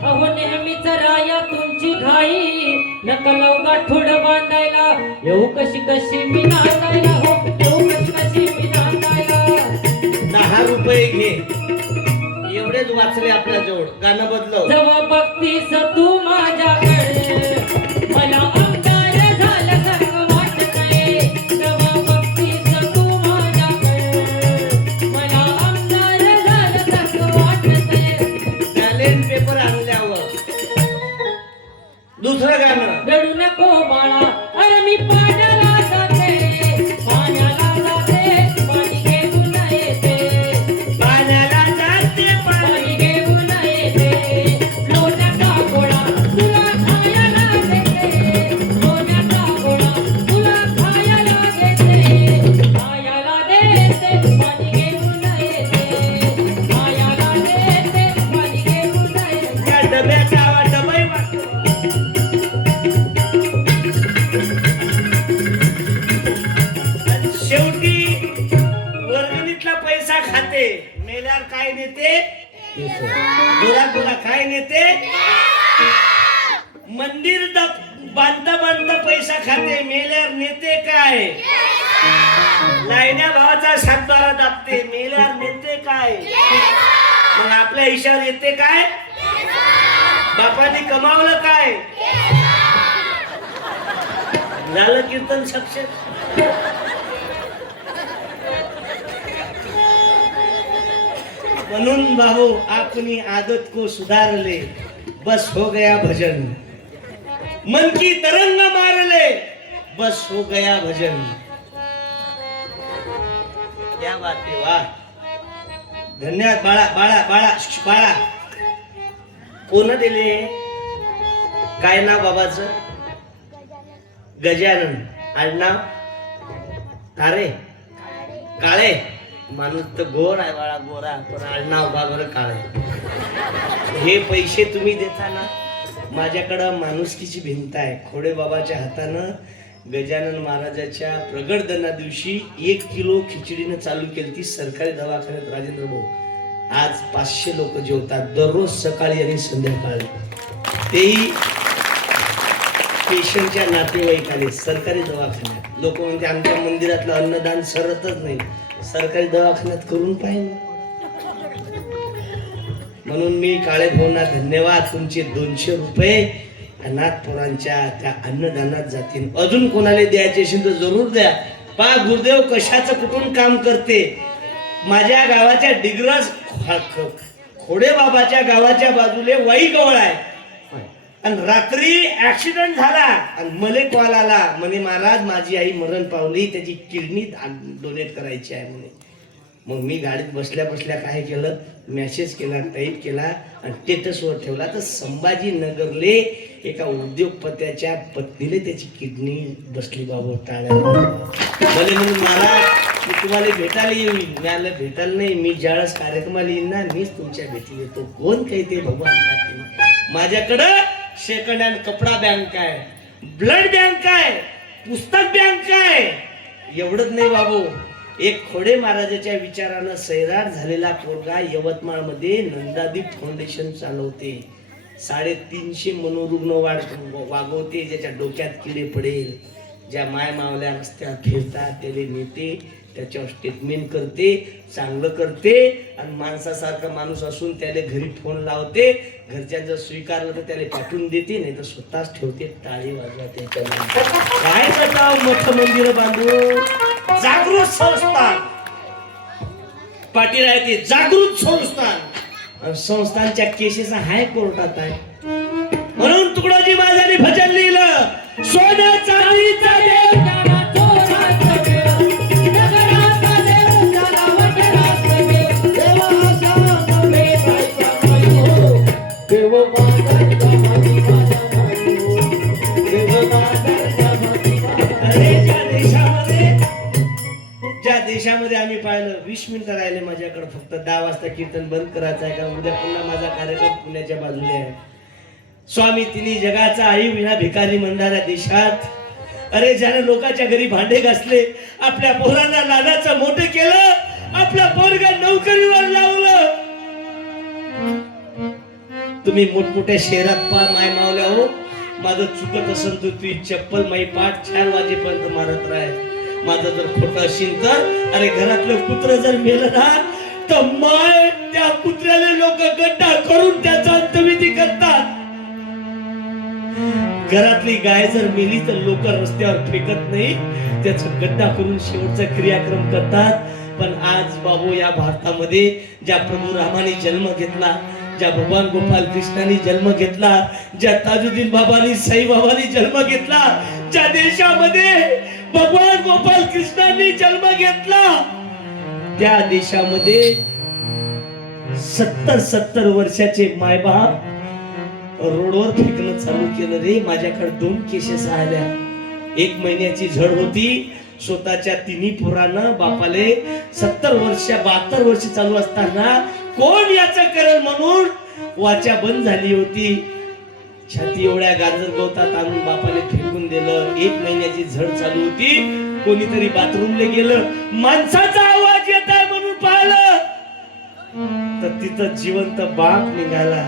अहो नेहमीच राया तुमची घाई नकलव गाठोड बांधायला येऊ कशी कशी मी नांदायला हो येऊ कशी कशी मी नांदायला 10 रुपये घे. एवढेच वाचले आपल्या जवळ. गाणं बदलव. जेव्हा बघतीस तू माझ्याकडे मला अंगार झाल्यासारखं वाटतंय जेव्हा बघतीस तू माझ्याकडे मला अंगार झाल्यासारखं वाटतंय टॅलेंट पेपर आणल्यावर दुसरं गाणं. रडू नको बाळा अरे मी पाण्याला जाते पाण्याला जाते पाणी घेऊन येते पाण्याला जाते पाणी घेऊन येते लोण्याचा गोळा तुला खायला देते लोण्याचा गोळा तुला खायला देते पाणी घेऊन येते खायला देते पाणी घेऊन येते त्या डब्याचा आवाज डबाई वाटतो. आणि शेवटी वर्गणीतला पैसा खाते. मेल्यावर काय नेते? बोला काय नेते? मंदिर बांधता बांधता पैसा खाते. मेल्यावर नेते काय? लायण्या भावाचा सातबारा दाबते. मेल्यावर नेते काय? मग आपल्या हिशावर येते काय? बापाने कमावलं काय? झालं कीर्तन सक्सेस. म्हणून भाऊ अपनी आदत को सुधार ले बस हो गया भजन. मन की तरंग मार ले बस हो गया भजन. क्या बात आहे. वाह धन्यवाद. बाळा बाळा बाळा बाळा कोण दिले? काय नाव बाबाचं? गजानन. आडनाव तारे काळे. माणूस तर गोर आहे बाळा गोरा पण आडनाव बा बरं काळे. हे पैसे तुम्ही देता ना माझ्याकडं माणुसकीची भिंत आहे. खोडे बाबाच्या हातानं गजानन महाराजाच्या प्रगटदिना दिवशी 1 किलो खिचडीनं चालू केली ती सरकारी दवाखान्यात. राजेंद्र भाऊ आज 500 लोक जेवतात दररोज सकाळी आणि संध्याकाळी. तेही पेशंटच्या नातेवाईकाले सरकारी दवाखान्यात. लोक म्हणते आमच्या मंदिरातलं अन्नदान सरतच नाही. सरकारी दवाखान्यात करून पाहिजे. म्हणून मी काळे भाऊंना धन्यवाद. तुमचे 200 रुपये अनाथ पोरांच्या त्या अन्नदानात जातील. अजून कोणाला द्यायचे असेल तर जरूर द्या. पा गुरुदेव कशाचं कुठून काम करते. माझ्या गावाच्या डिग्रस खोडे बाबाच्या गावाच्या बाजूले वाई गवळ आहे. आणि रात्री ऍक्सिडेंट झाला आणि मले कॉल आला म्हणे महाराज माझी आई मरण पावली त्याची किडनी डोनेट करायची आहे म्हणे. मग मी गाडीत बसल्या बसल्या काय केलं मेसेज केला टाईप केला आणि स्टेटसवर ठेवला. तर संभाजीनगरले एका उद्योगपत्याच्या पत्नीले त्याची किडनी बसली बाबा टाळ्या. मला म्हणून महाराज मी तुम्हाला भेटायला येईल. मी आलं भेटायला नाही. मी ज्यावेळेस कार्यक्रमाला येईन ना मीच तुमच्या भेटी येतो. कोण काही ते भगवान. माझ्याकडं सेकंड हँड कपडा बँक आहे ब्लड बँक आहे पुस्तक बँक आहे. एवढंच नाही बाबू. एक खोडे महाराजाच्या विचारानं सैराट झालेला पोरगा यवतमाळ मध्ये नंदादीप फाउंडेशन चालवते. 350 मनोरुग्ण वागवते. ज्याच्या डोक्यात किडे पडेल ज्या माय मावल्या रस्त्यावर फिरतात त्याले नेते त्याच्यावर स्टेटमेंट करते चांगलं करते. आणि माणसासारखा माणूस असून त्याला घरी फोन लावते. घरच्यांचं स्वीकारलं तर त्याला पाठवून देते नाही तर स्वतःच ठेवते टाळी वाजवते. काय करता मोठं मंदिर बांधून. जागृत संस्थान पाटील आहे ते जागृत संस्थान. संस्थांच्या केसेस हायकोर्टात आहे. म्हणून तुकडोजी महाराजांनी भजन लिहिलं सोन्या चांदीचा देव देव बाजारचा भाती माझा मांडू देव बाजारचा भाती माझा अरे ज्या देशामध्ये आम्ही पाहिलं 20 मिनिटं राहिले माझ्याकडे फक्त 10 वाजता कीर्तन बंद करायचं आहे, का उद्या पुन्हा माझा कार्यक्रम पुण्याच्या बाजूने आहे. स्वामी तिन्ही जगाचा आई विना भिकारी म्हणणाऱ्या देशात, अरे ज्याने लोकांच्या घरी भांडे घासले, आपल्या पोरांना लहानाचं मोठं केलं, आपल्या पोरगा नोकरीवर लावलं. तुम्ही मोठमोठ्या शहरात पा माय मावल्या हो, माझं चुकत असेल तर तुझी चप्पल माई पाठ 4 वाजेपर्यंत मारत राह. माझं जर खोटं असेल तर, अरे घरातलं कुत्र जर मेलं ना, तर माय त्या कुत्र्याला लोक गड्डा करून त्याचा अंत्यविधी करतात. घरातली गाय जर मेली तर लोक रस्त्यावर फेकत नाही, त्याचा गड्डा करून शेवटचा क्रियाक्रम करतात. पण आज बाबू या भारतामध्ये ज्या प्रभू रामाने जन्म घेतला, ज्या भगवान गोपाल कृष्णाने जन्म घेतला, ज्या ताजुद्दीन बाबांनी साईबाबांनी जन्म घेतला, ज्या देशामध्ये भगवान गोपाल कृष्णांनी जन्म घेतला, त्या देशामध्ये 70 वर्षाचे मायबाप रोडवर फेकणं चालू केलं रे. माझ्याकडे 2 केसेस आल्या. 1 महिन्याची झड होती. स्वतःच्या तिन्ही पोरांना बापाले 72 वर्ष चालू असताना कोण याचं करेल म्हणून वाचा बंद झाली होती. छाती एवढ्या गाजर गवतात आणून बापाले फेकून दिलं. 1 महिन्याची झड चालू होती. कोणीतरी बाथरूमला गेलं, माणसाचा आवाज येत आहे म्हणून पाहिलं तर तिथं जिवंत बाप निघाला.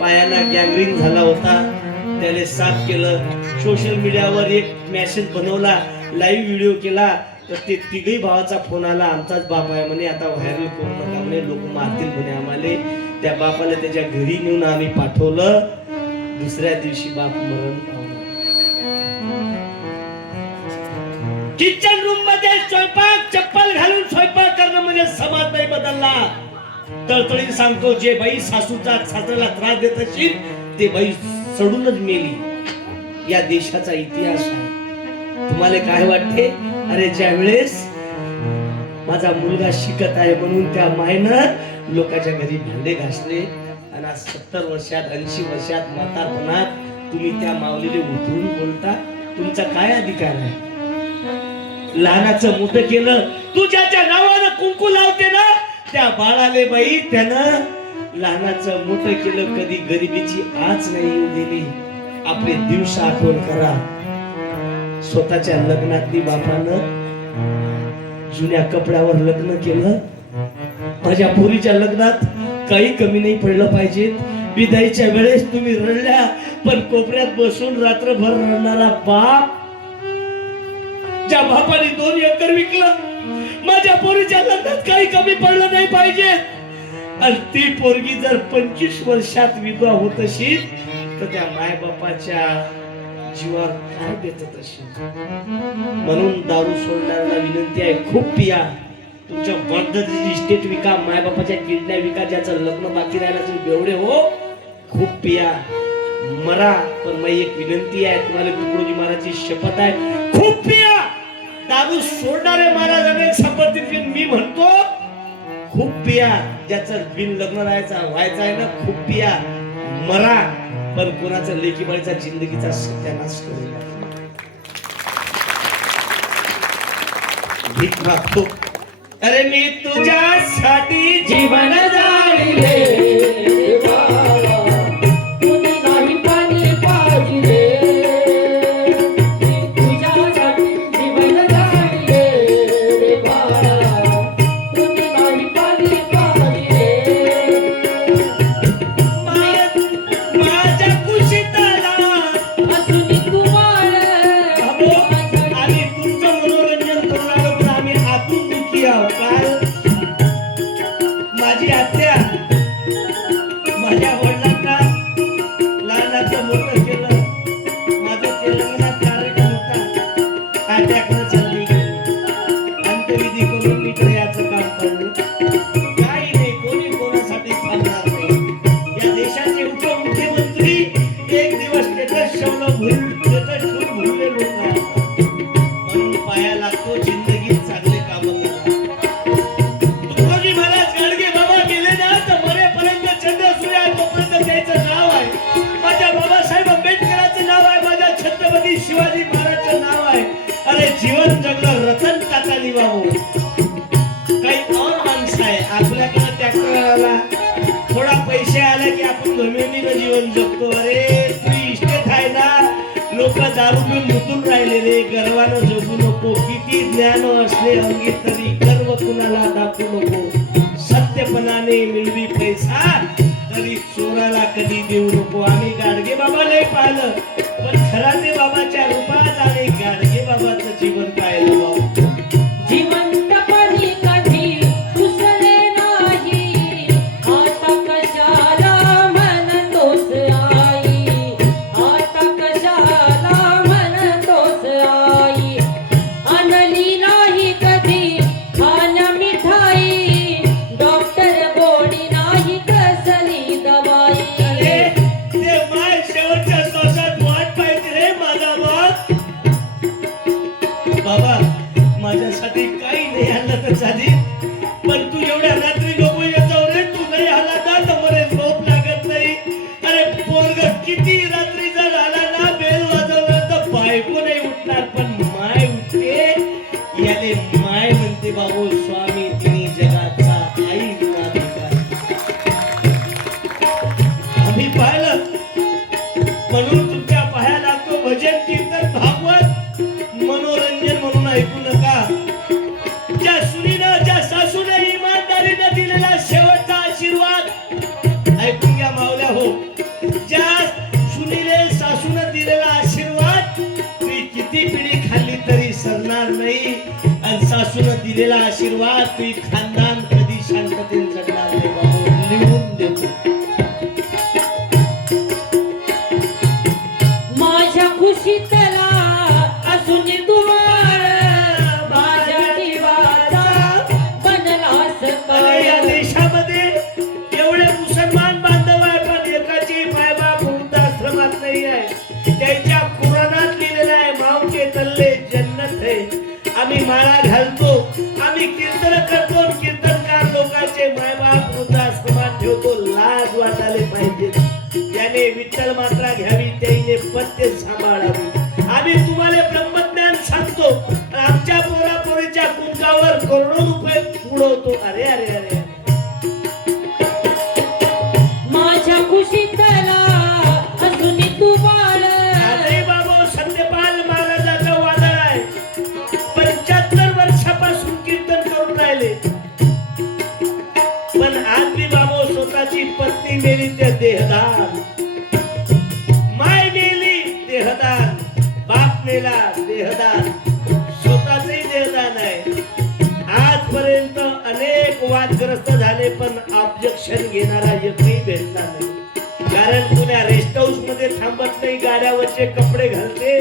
पायाला गँग्रीन झाला होता, त्याने साफ केलं. सोशल मीडियावर एक मेसेज बनवला, लाईव्ह व्हिडिओ केला, तर ते तिघही भावाचा फोन आला, आमचाच बाप आहे म्हणे, आता व्हायरल करू नका म्हणे, लोक मारतील म्हणे आम्हाला. त्या बापाला त्याच्या घरी नेऊन आम्ही पाठवलं. दुसऱ्या दिवशी बाप मरण पावला. किचन रूम मध्ये स्वयंपाक चप्पल घालून स्वयंपाक करणं म्हणजे समाज नाही बदलला. तळतळीने सांगतो, जे बाई सासूचा सासऱ्याला त्रास देत असेल ते बाई सोडूनच मेली. या देशाचा इतिहास आहे. तुम्हाला काय वाटते? अरे ज्या वेळेस माझा मुलगा शिकत आहे म्हणून त्या मायनं लोकांच्या घरी भांडे घासले, आणि आज 70 वर्षात 80 वर्षात म्हातारपणात तुम्ही त्या माऊलीला उठवून बोलता. तुमचा काय अधिकार आहे? लहानाचं मोठं केलं, तू ज्याच्या नावानं कुंकू लावते ना, त्या बाळाले बाई त्यानं लहानाचं मोठं केलं. कधी गरिबीची आच नाही येऊ दिली. आपले दिवस आठवण करा. स्वतःच्या लग्नातली बापानं जुन्या कपड्यावर लग्न केलं. माझ्या पोरीच्या लग्नात काही कमी नाही पडलं पाहिजे. विदाईच्या वेळेस तुम्ही रडल्या, पण कोपऱ्यात बसून रात्रभर रडणारा बाप, ज्या बापाने 2 एकर विकलं, माझ्या पोरीच्या लग्नात काही कमी पडलं नाही पाहिजे. आणि ती पोरगी जर 25 वर्षात विधवा होत असेल तर त्या माय बापाच्या जीवावर काय बेतत असेल. म्हणून दारू सोडणाऱ्यांना विनंती आहे, खूप पिया. तुमच्या वर्धाची इस्टेट विका, माय बापाच्या किडण्या विका, ज्याचं लग्न बाकी राहिलं असेल बेवडे हो, खूप पिया, मरा. पण माझी एक विनंती आहे तुम्हाला, तुकडोजी महाराजची शपथ आहे, खूप पिया. दारू सोडणारे महाराजांना शपथ मी म्हणतो, खूप पिया. ज्याचं बिन लग्न व्हायचं आहे ना, खूप पिया, मरा. पण कोणाचा लेकीबाळीचा जिंदगीचा सत्यानाश करू नका. भीक मागतो, अरे मी तुझ्यासाठी जीवन जाळले बाळा, तुझी नाही पाणी पाजले. मी तुझ्यासाठी जीवन जाळले बाळा, तुझी नाही पाणी पाजले. माझ्या कुशीताला असून कुमार आम्ही तुमचं मनोरंजन करू लागलो, पण आम्ही आतून दुखी आहोत. काय माझी आत्या घमेंडीनं जीवन जगतो. अरे तू इष्टेत आहे ना, लोक दारू पिऊन मुतून राहिले रे. गर्वानं जगू नको. किती ज्ञान असले अंगी तरी गर्व कुणाला दाखवू नको. सत्यपणाने मिळवी पैसा तरी चोराला कधी देऊ नको. आम्ही गाडगे बाबा नाही पाहिलं, पण खराते बाबाच्या रूपात आणि गाडगे बाबाचं जीवन पाहिलं बाबा. जिवंतपणी कधी पुसले नाही, आता कशाला म्हणतोस आई, आता कशाला म्हणतोस आई. आणली नाही कधी खान मिठाई, डॉक्टर गोडी नाही कसली दवाई. अरे ते माय शेवटच्या श्वासात वाट पाहिजे रे माझा बाप. बाबा माझ्यासाठी काही नाही आणलं तर चालेल, पण तू एवढ्या रात्री नको येतो रे. तू नाही आला ना तर मला झोप लागत नाही. अरे पोरग किती रात्री जर आला ना, बेल वाजवलं तर बायको नाही उठणार, पण माय उठते. याने माय म्हणते बाबू स्वामी तिने जगाचा आई गुणाधिकार. आम्ही पाहिलं म्हणून तुमच्या पाया लागतो. भजन कीर्तन भागवत मनोरंजन म्हणून ऐकू नका. ज्या सुनीनं ज्या सासूने इमानदारीनं दिलेला शेवटचा आशीर्वाद ऐकून घ्या मावल्या हो. ज्या सुनीले सासूनं दिलेला आशीर्वाद ती किती पिढी खाल्ली तरी सरणार नाही. आणि सासूनं दिलेला आशीर्वाद ती खानदान कधी शांततेने जगणार नाही बाबा. लिहून देतो. माझ्या खुशीतला असून तुम्हाला माझ्या जीवाचा बनलास अरे या काळ. देशामध्ये एवढे मुसलमान बांधव आहे, पण एकाची मायबाप वृद्धाश्रमात नाही आहे. त्यांच्या कुराणात लिहिलेलं आहे माव के तल्ले जन्नत है. आम्ही माळा घालतो, आम्ही कीर्तन करतो, कीर्तनकार लोकांचे मायबाप वृद्धाश्रमात ठेवतो. लाज वाटायला पाहिजे. ज्याने विठ्ठल मात्रा घ्यावी त्याने पत्ते सांभाळावी. आम्ही तुम्हाला ब्रह्मज्ञान सांगतो, आमच्या पोरापोरीच्या कुंकावर करोडो रुपये उडवतो. अरे अरे अरे माझ्या खुशीतला असून तुम्हाला अरे बाबा सत्यपाल महाराजाचं वादळ आहे. 75 वर्षापासून कीर्तन करून राहिले, पण आज मी बाबा स्वतःची पत्नी मेली त्या देहदान, माय मेली देहदान, बाप मेला देहदान, स्वतःचही देहदान आहे. आजपर्यंत अनेक वादग्रस्त झाले, पण ऑब्जेक्शन घेणारा एकही भेटला नाही. कारण पुण्या रेस्ट हाऊस मध्ये थांबत नाही, गाड्यावरचे कपडे घालते,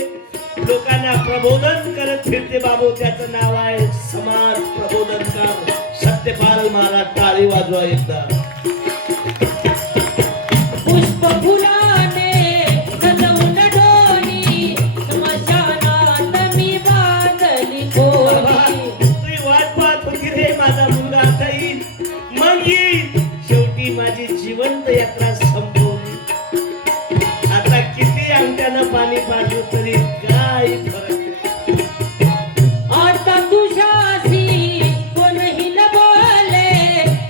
लोकांना प्रबोधन करत फिरते. बाबू त्याचं नाव आहे समाज प्रबोधनकार सत्यपाल महाराज. टाळी वाजवा एकदा. पुष्प फुलाने सजवून डोली, स्मशानात मी बांधली खोली. तुझी वाट पाहत होती रे माझा मुलगा आता येईल, मग येईल. शेवटी माझी जिवंत यात्रा संपवली. आता किती अंगठ्यानं पाणी पाजलं तरी काही फरक नाही. आता तुझ्याशी कोणही न बोले,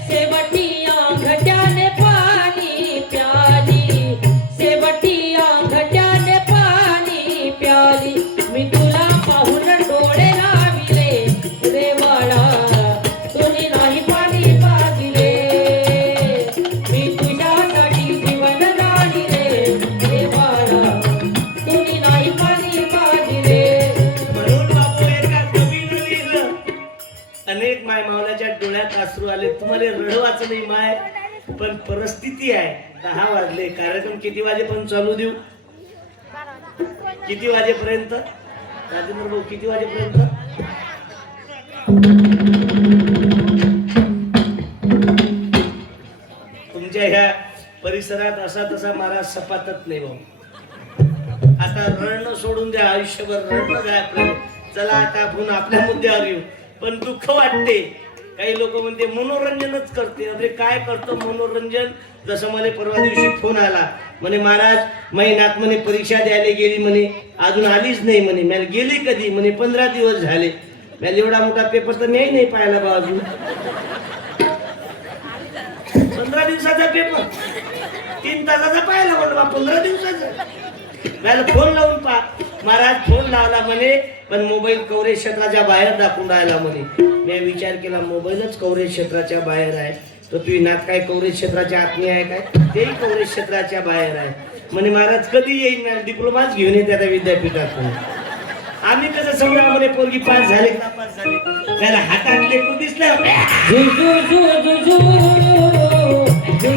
शेवटी अंगठ्याने पाणी प्याली, शेवटी अंगठ्याने पाणी प्याली. मी तुला पाहून डोळे लाविले रे बाळा, तुनी नाही पाणी पाजले. मी तुझ्यासाठी जीवन जाळले रे बाळा, तुनी नाही पाणी पाजले. म्हणून बाबू एका कवीनं लिहिलं, अनेक माय मावल्याच्या डोळ्यात अश्रू आले. तुम्हाला रडवाच नाही माय, पण परिस्थिती आहे. 10 वाजले. कार्यक्रम किती वाजेपर्यंत चालू देऊ? किती वाजेपर्यंत? राजेंद्र भाऊ किती वाजेपर्यंत? तुमच्या ह्या परिसरात असा तसा महाराज सपातच नाही भाऊ. आता रडणं सोडून द्या, आयुष्यभर रडणं द्या आपल्याला. चला आता आपण आपल्या मुद्द्यावर येऊ. पण दुःख वाटते, काही लोक म्हणते मनोरंजनच करते. अरे काय करतो मनोरंजन? जसं मला परवा दिवशी फोन आला, म्हणे महाराज महिन्यात म्हणे परीक्षा द्यायला गेली, म्हणे अजून आलीच नाही. म्हणे मला गेली कधी? म्हणे 15 दिवस झाले. मला एवढा मोठा पेपर तर मी नाही पाहिला बा अजून. 15 दिवसाचा पेपर 3 तासाचा पाहिला म्हणलं बा 15 दिवसाचा. मला फोन लावून पहा. महाराज फोन लावला म्हणे पण मोबाईल कव्हरेज क्षेत्राच्या बाहेर दाखवून राहिला म्हणे. मी विचार केला मोबाईलच कव्हरेज क्षेत्राच्या बाहेर आहे तर तुझी नात काय कव्हरेज क्षेत्राच्या आतनी आहे काय? तेही कव्हरेज क्षेत्राच्या बाहेर आहे म्हणे. महाराज कधी येईल ना डिप्लोमाच घेऊन येते त्या विद्यापीठातून. आम्ही कसं समजा म्हणे पोरगी पास झाले का पास झाले. त्याला हातात लेकरू दिसलं झुझू झुझू झुझू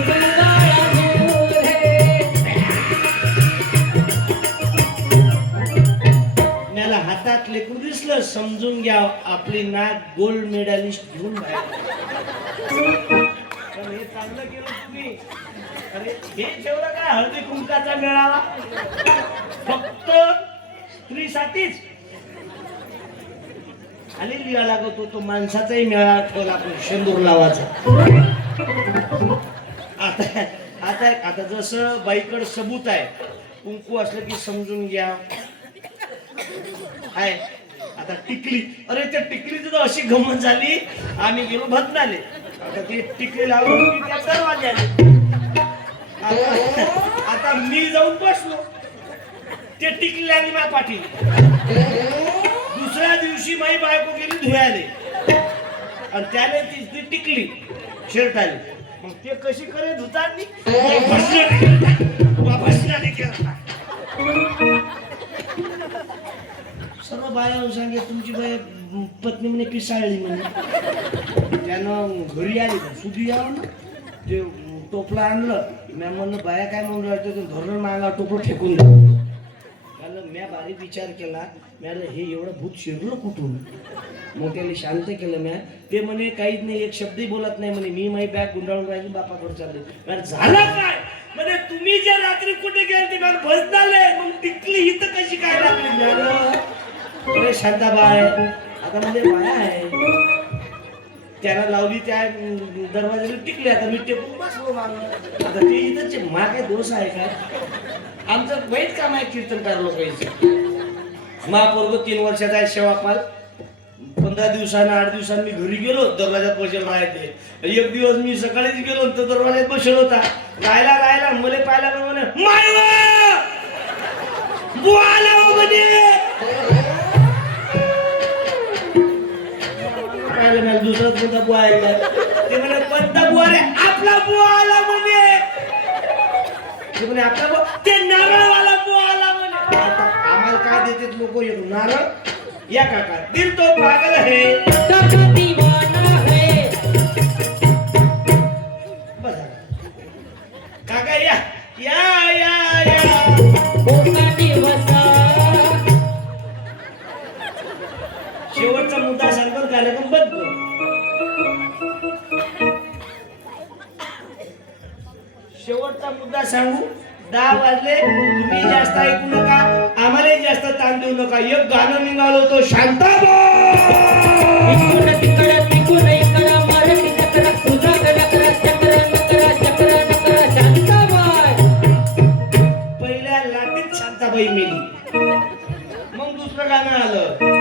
काळा झुझू रे. मला हातात लेकरू दिसलं समजून घ्या आपली नात गोल्ड मेडलिस्ट घेऊन बाहेर. पण हे चांगलं केलं तुम्ही. अरे हे ठेवलं काय हळदी कुंकाचा मेळावा फक्त स्त्रीसाठीच. आणि लिहा लागतो तो माणसाचाही मेळा ठेवला आपण शेंदूर लावाचा. आता आता आता जसं बाईकडे सबूत आहे कुंकू असलं की समजून घ्या आहे. आता टिकली अरे त्या टिकलीची तर अशी गंमत झाली आम्ही गेलो भजनाले. आता ती टिकली लावून की त्या दरवाजे आले. आता मी जाऊन बसलो ते टिकली आणि माझ्या पाठी. दुसऱ्या दिवशी माझी बायको गेली धुयाले आणि त्याने ती टिकली शर्ट आली. मग ते कशी करे धुतानी सर्व बाया सांगे तुमची बाय पत्नी म्हणे पिसाळली म्हणे. त्यानं घरी आली सुधी यावं ना ते टोपला आणलं. मी म्हणलं बाया काय म्हणून राहतो धरण मागा टोपलं फेकून द्या. म्या बारीक विचार केला म्याला हे एवढं भूत शिरलं कुठून. मग त्याने शांत केलं म्या. ते म्हणे काहीच नाही एक शब्दही बोलत नाही म्हणे. मी माझी बॅग गुंडाळून राहिली बापाकडे चालले. झालं काय म्हणजे तुम्ही ज्या रात्री कुठे गेले ते मला भजनाले मग टिकली ही तर कशी काय लागली. शांताबाई आता म्हणजे बाया आहे त्याला लावली त्या दरवाजाला टिकली. आता मी टेकून बसलो मागं. आता ते इथंच मा काय दोष आहे काय. आमचं वाईट काम आहे कीर्तनकार लोकांचं. महापोर्ग 3 वर्षाचा आहे सेवापाल. 15 दिवसानं 8 दिवसांनी मी घरी गेलो दरवाजात बसेल राहते. एक दिवस मी सकाळीच गेलो तर दरवाजात बसेल होता. राहिला मला पाहिला म्हणे मला दुसराच कोणता बुवा आहे ते म्हणे कोणता बुवा रे आपला बुवा आला म्हणे. ते म्हणे आपला बुवा ते नारळवाला बुवा आला म्हणे. आता आम्हाला काय देतात लोक एक नारळ या काका दिल तो पागल है काका दीवाना है. बस काका या या या या कोका दिवसा शेवटचा मुद्दा सांगतो कार्यक्रम बंद. शेवटचा मुद्दा सांगू 10 वाजले तुम्ही जास्त ऐकू नका आम्हालाही जास्त ताण देऊ नका. एक गाणं निघालो होतो शांताबाई तिकडं इकडं मराठी चक्र तुझा चक्र चक्र नकरा चक्र नकरा शांताबाई. पहिल्या लाटीत शांताबाई मेली. मग दुसरं गाणं आलं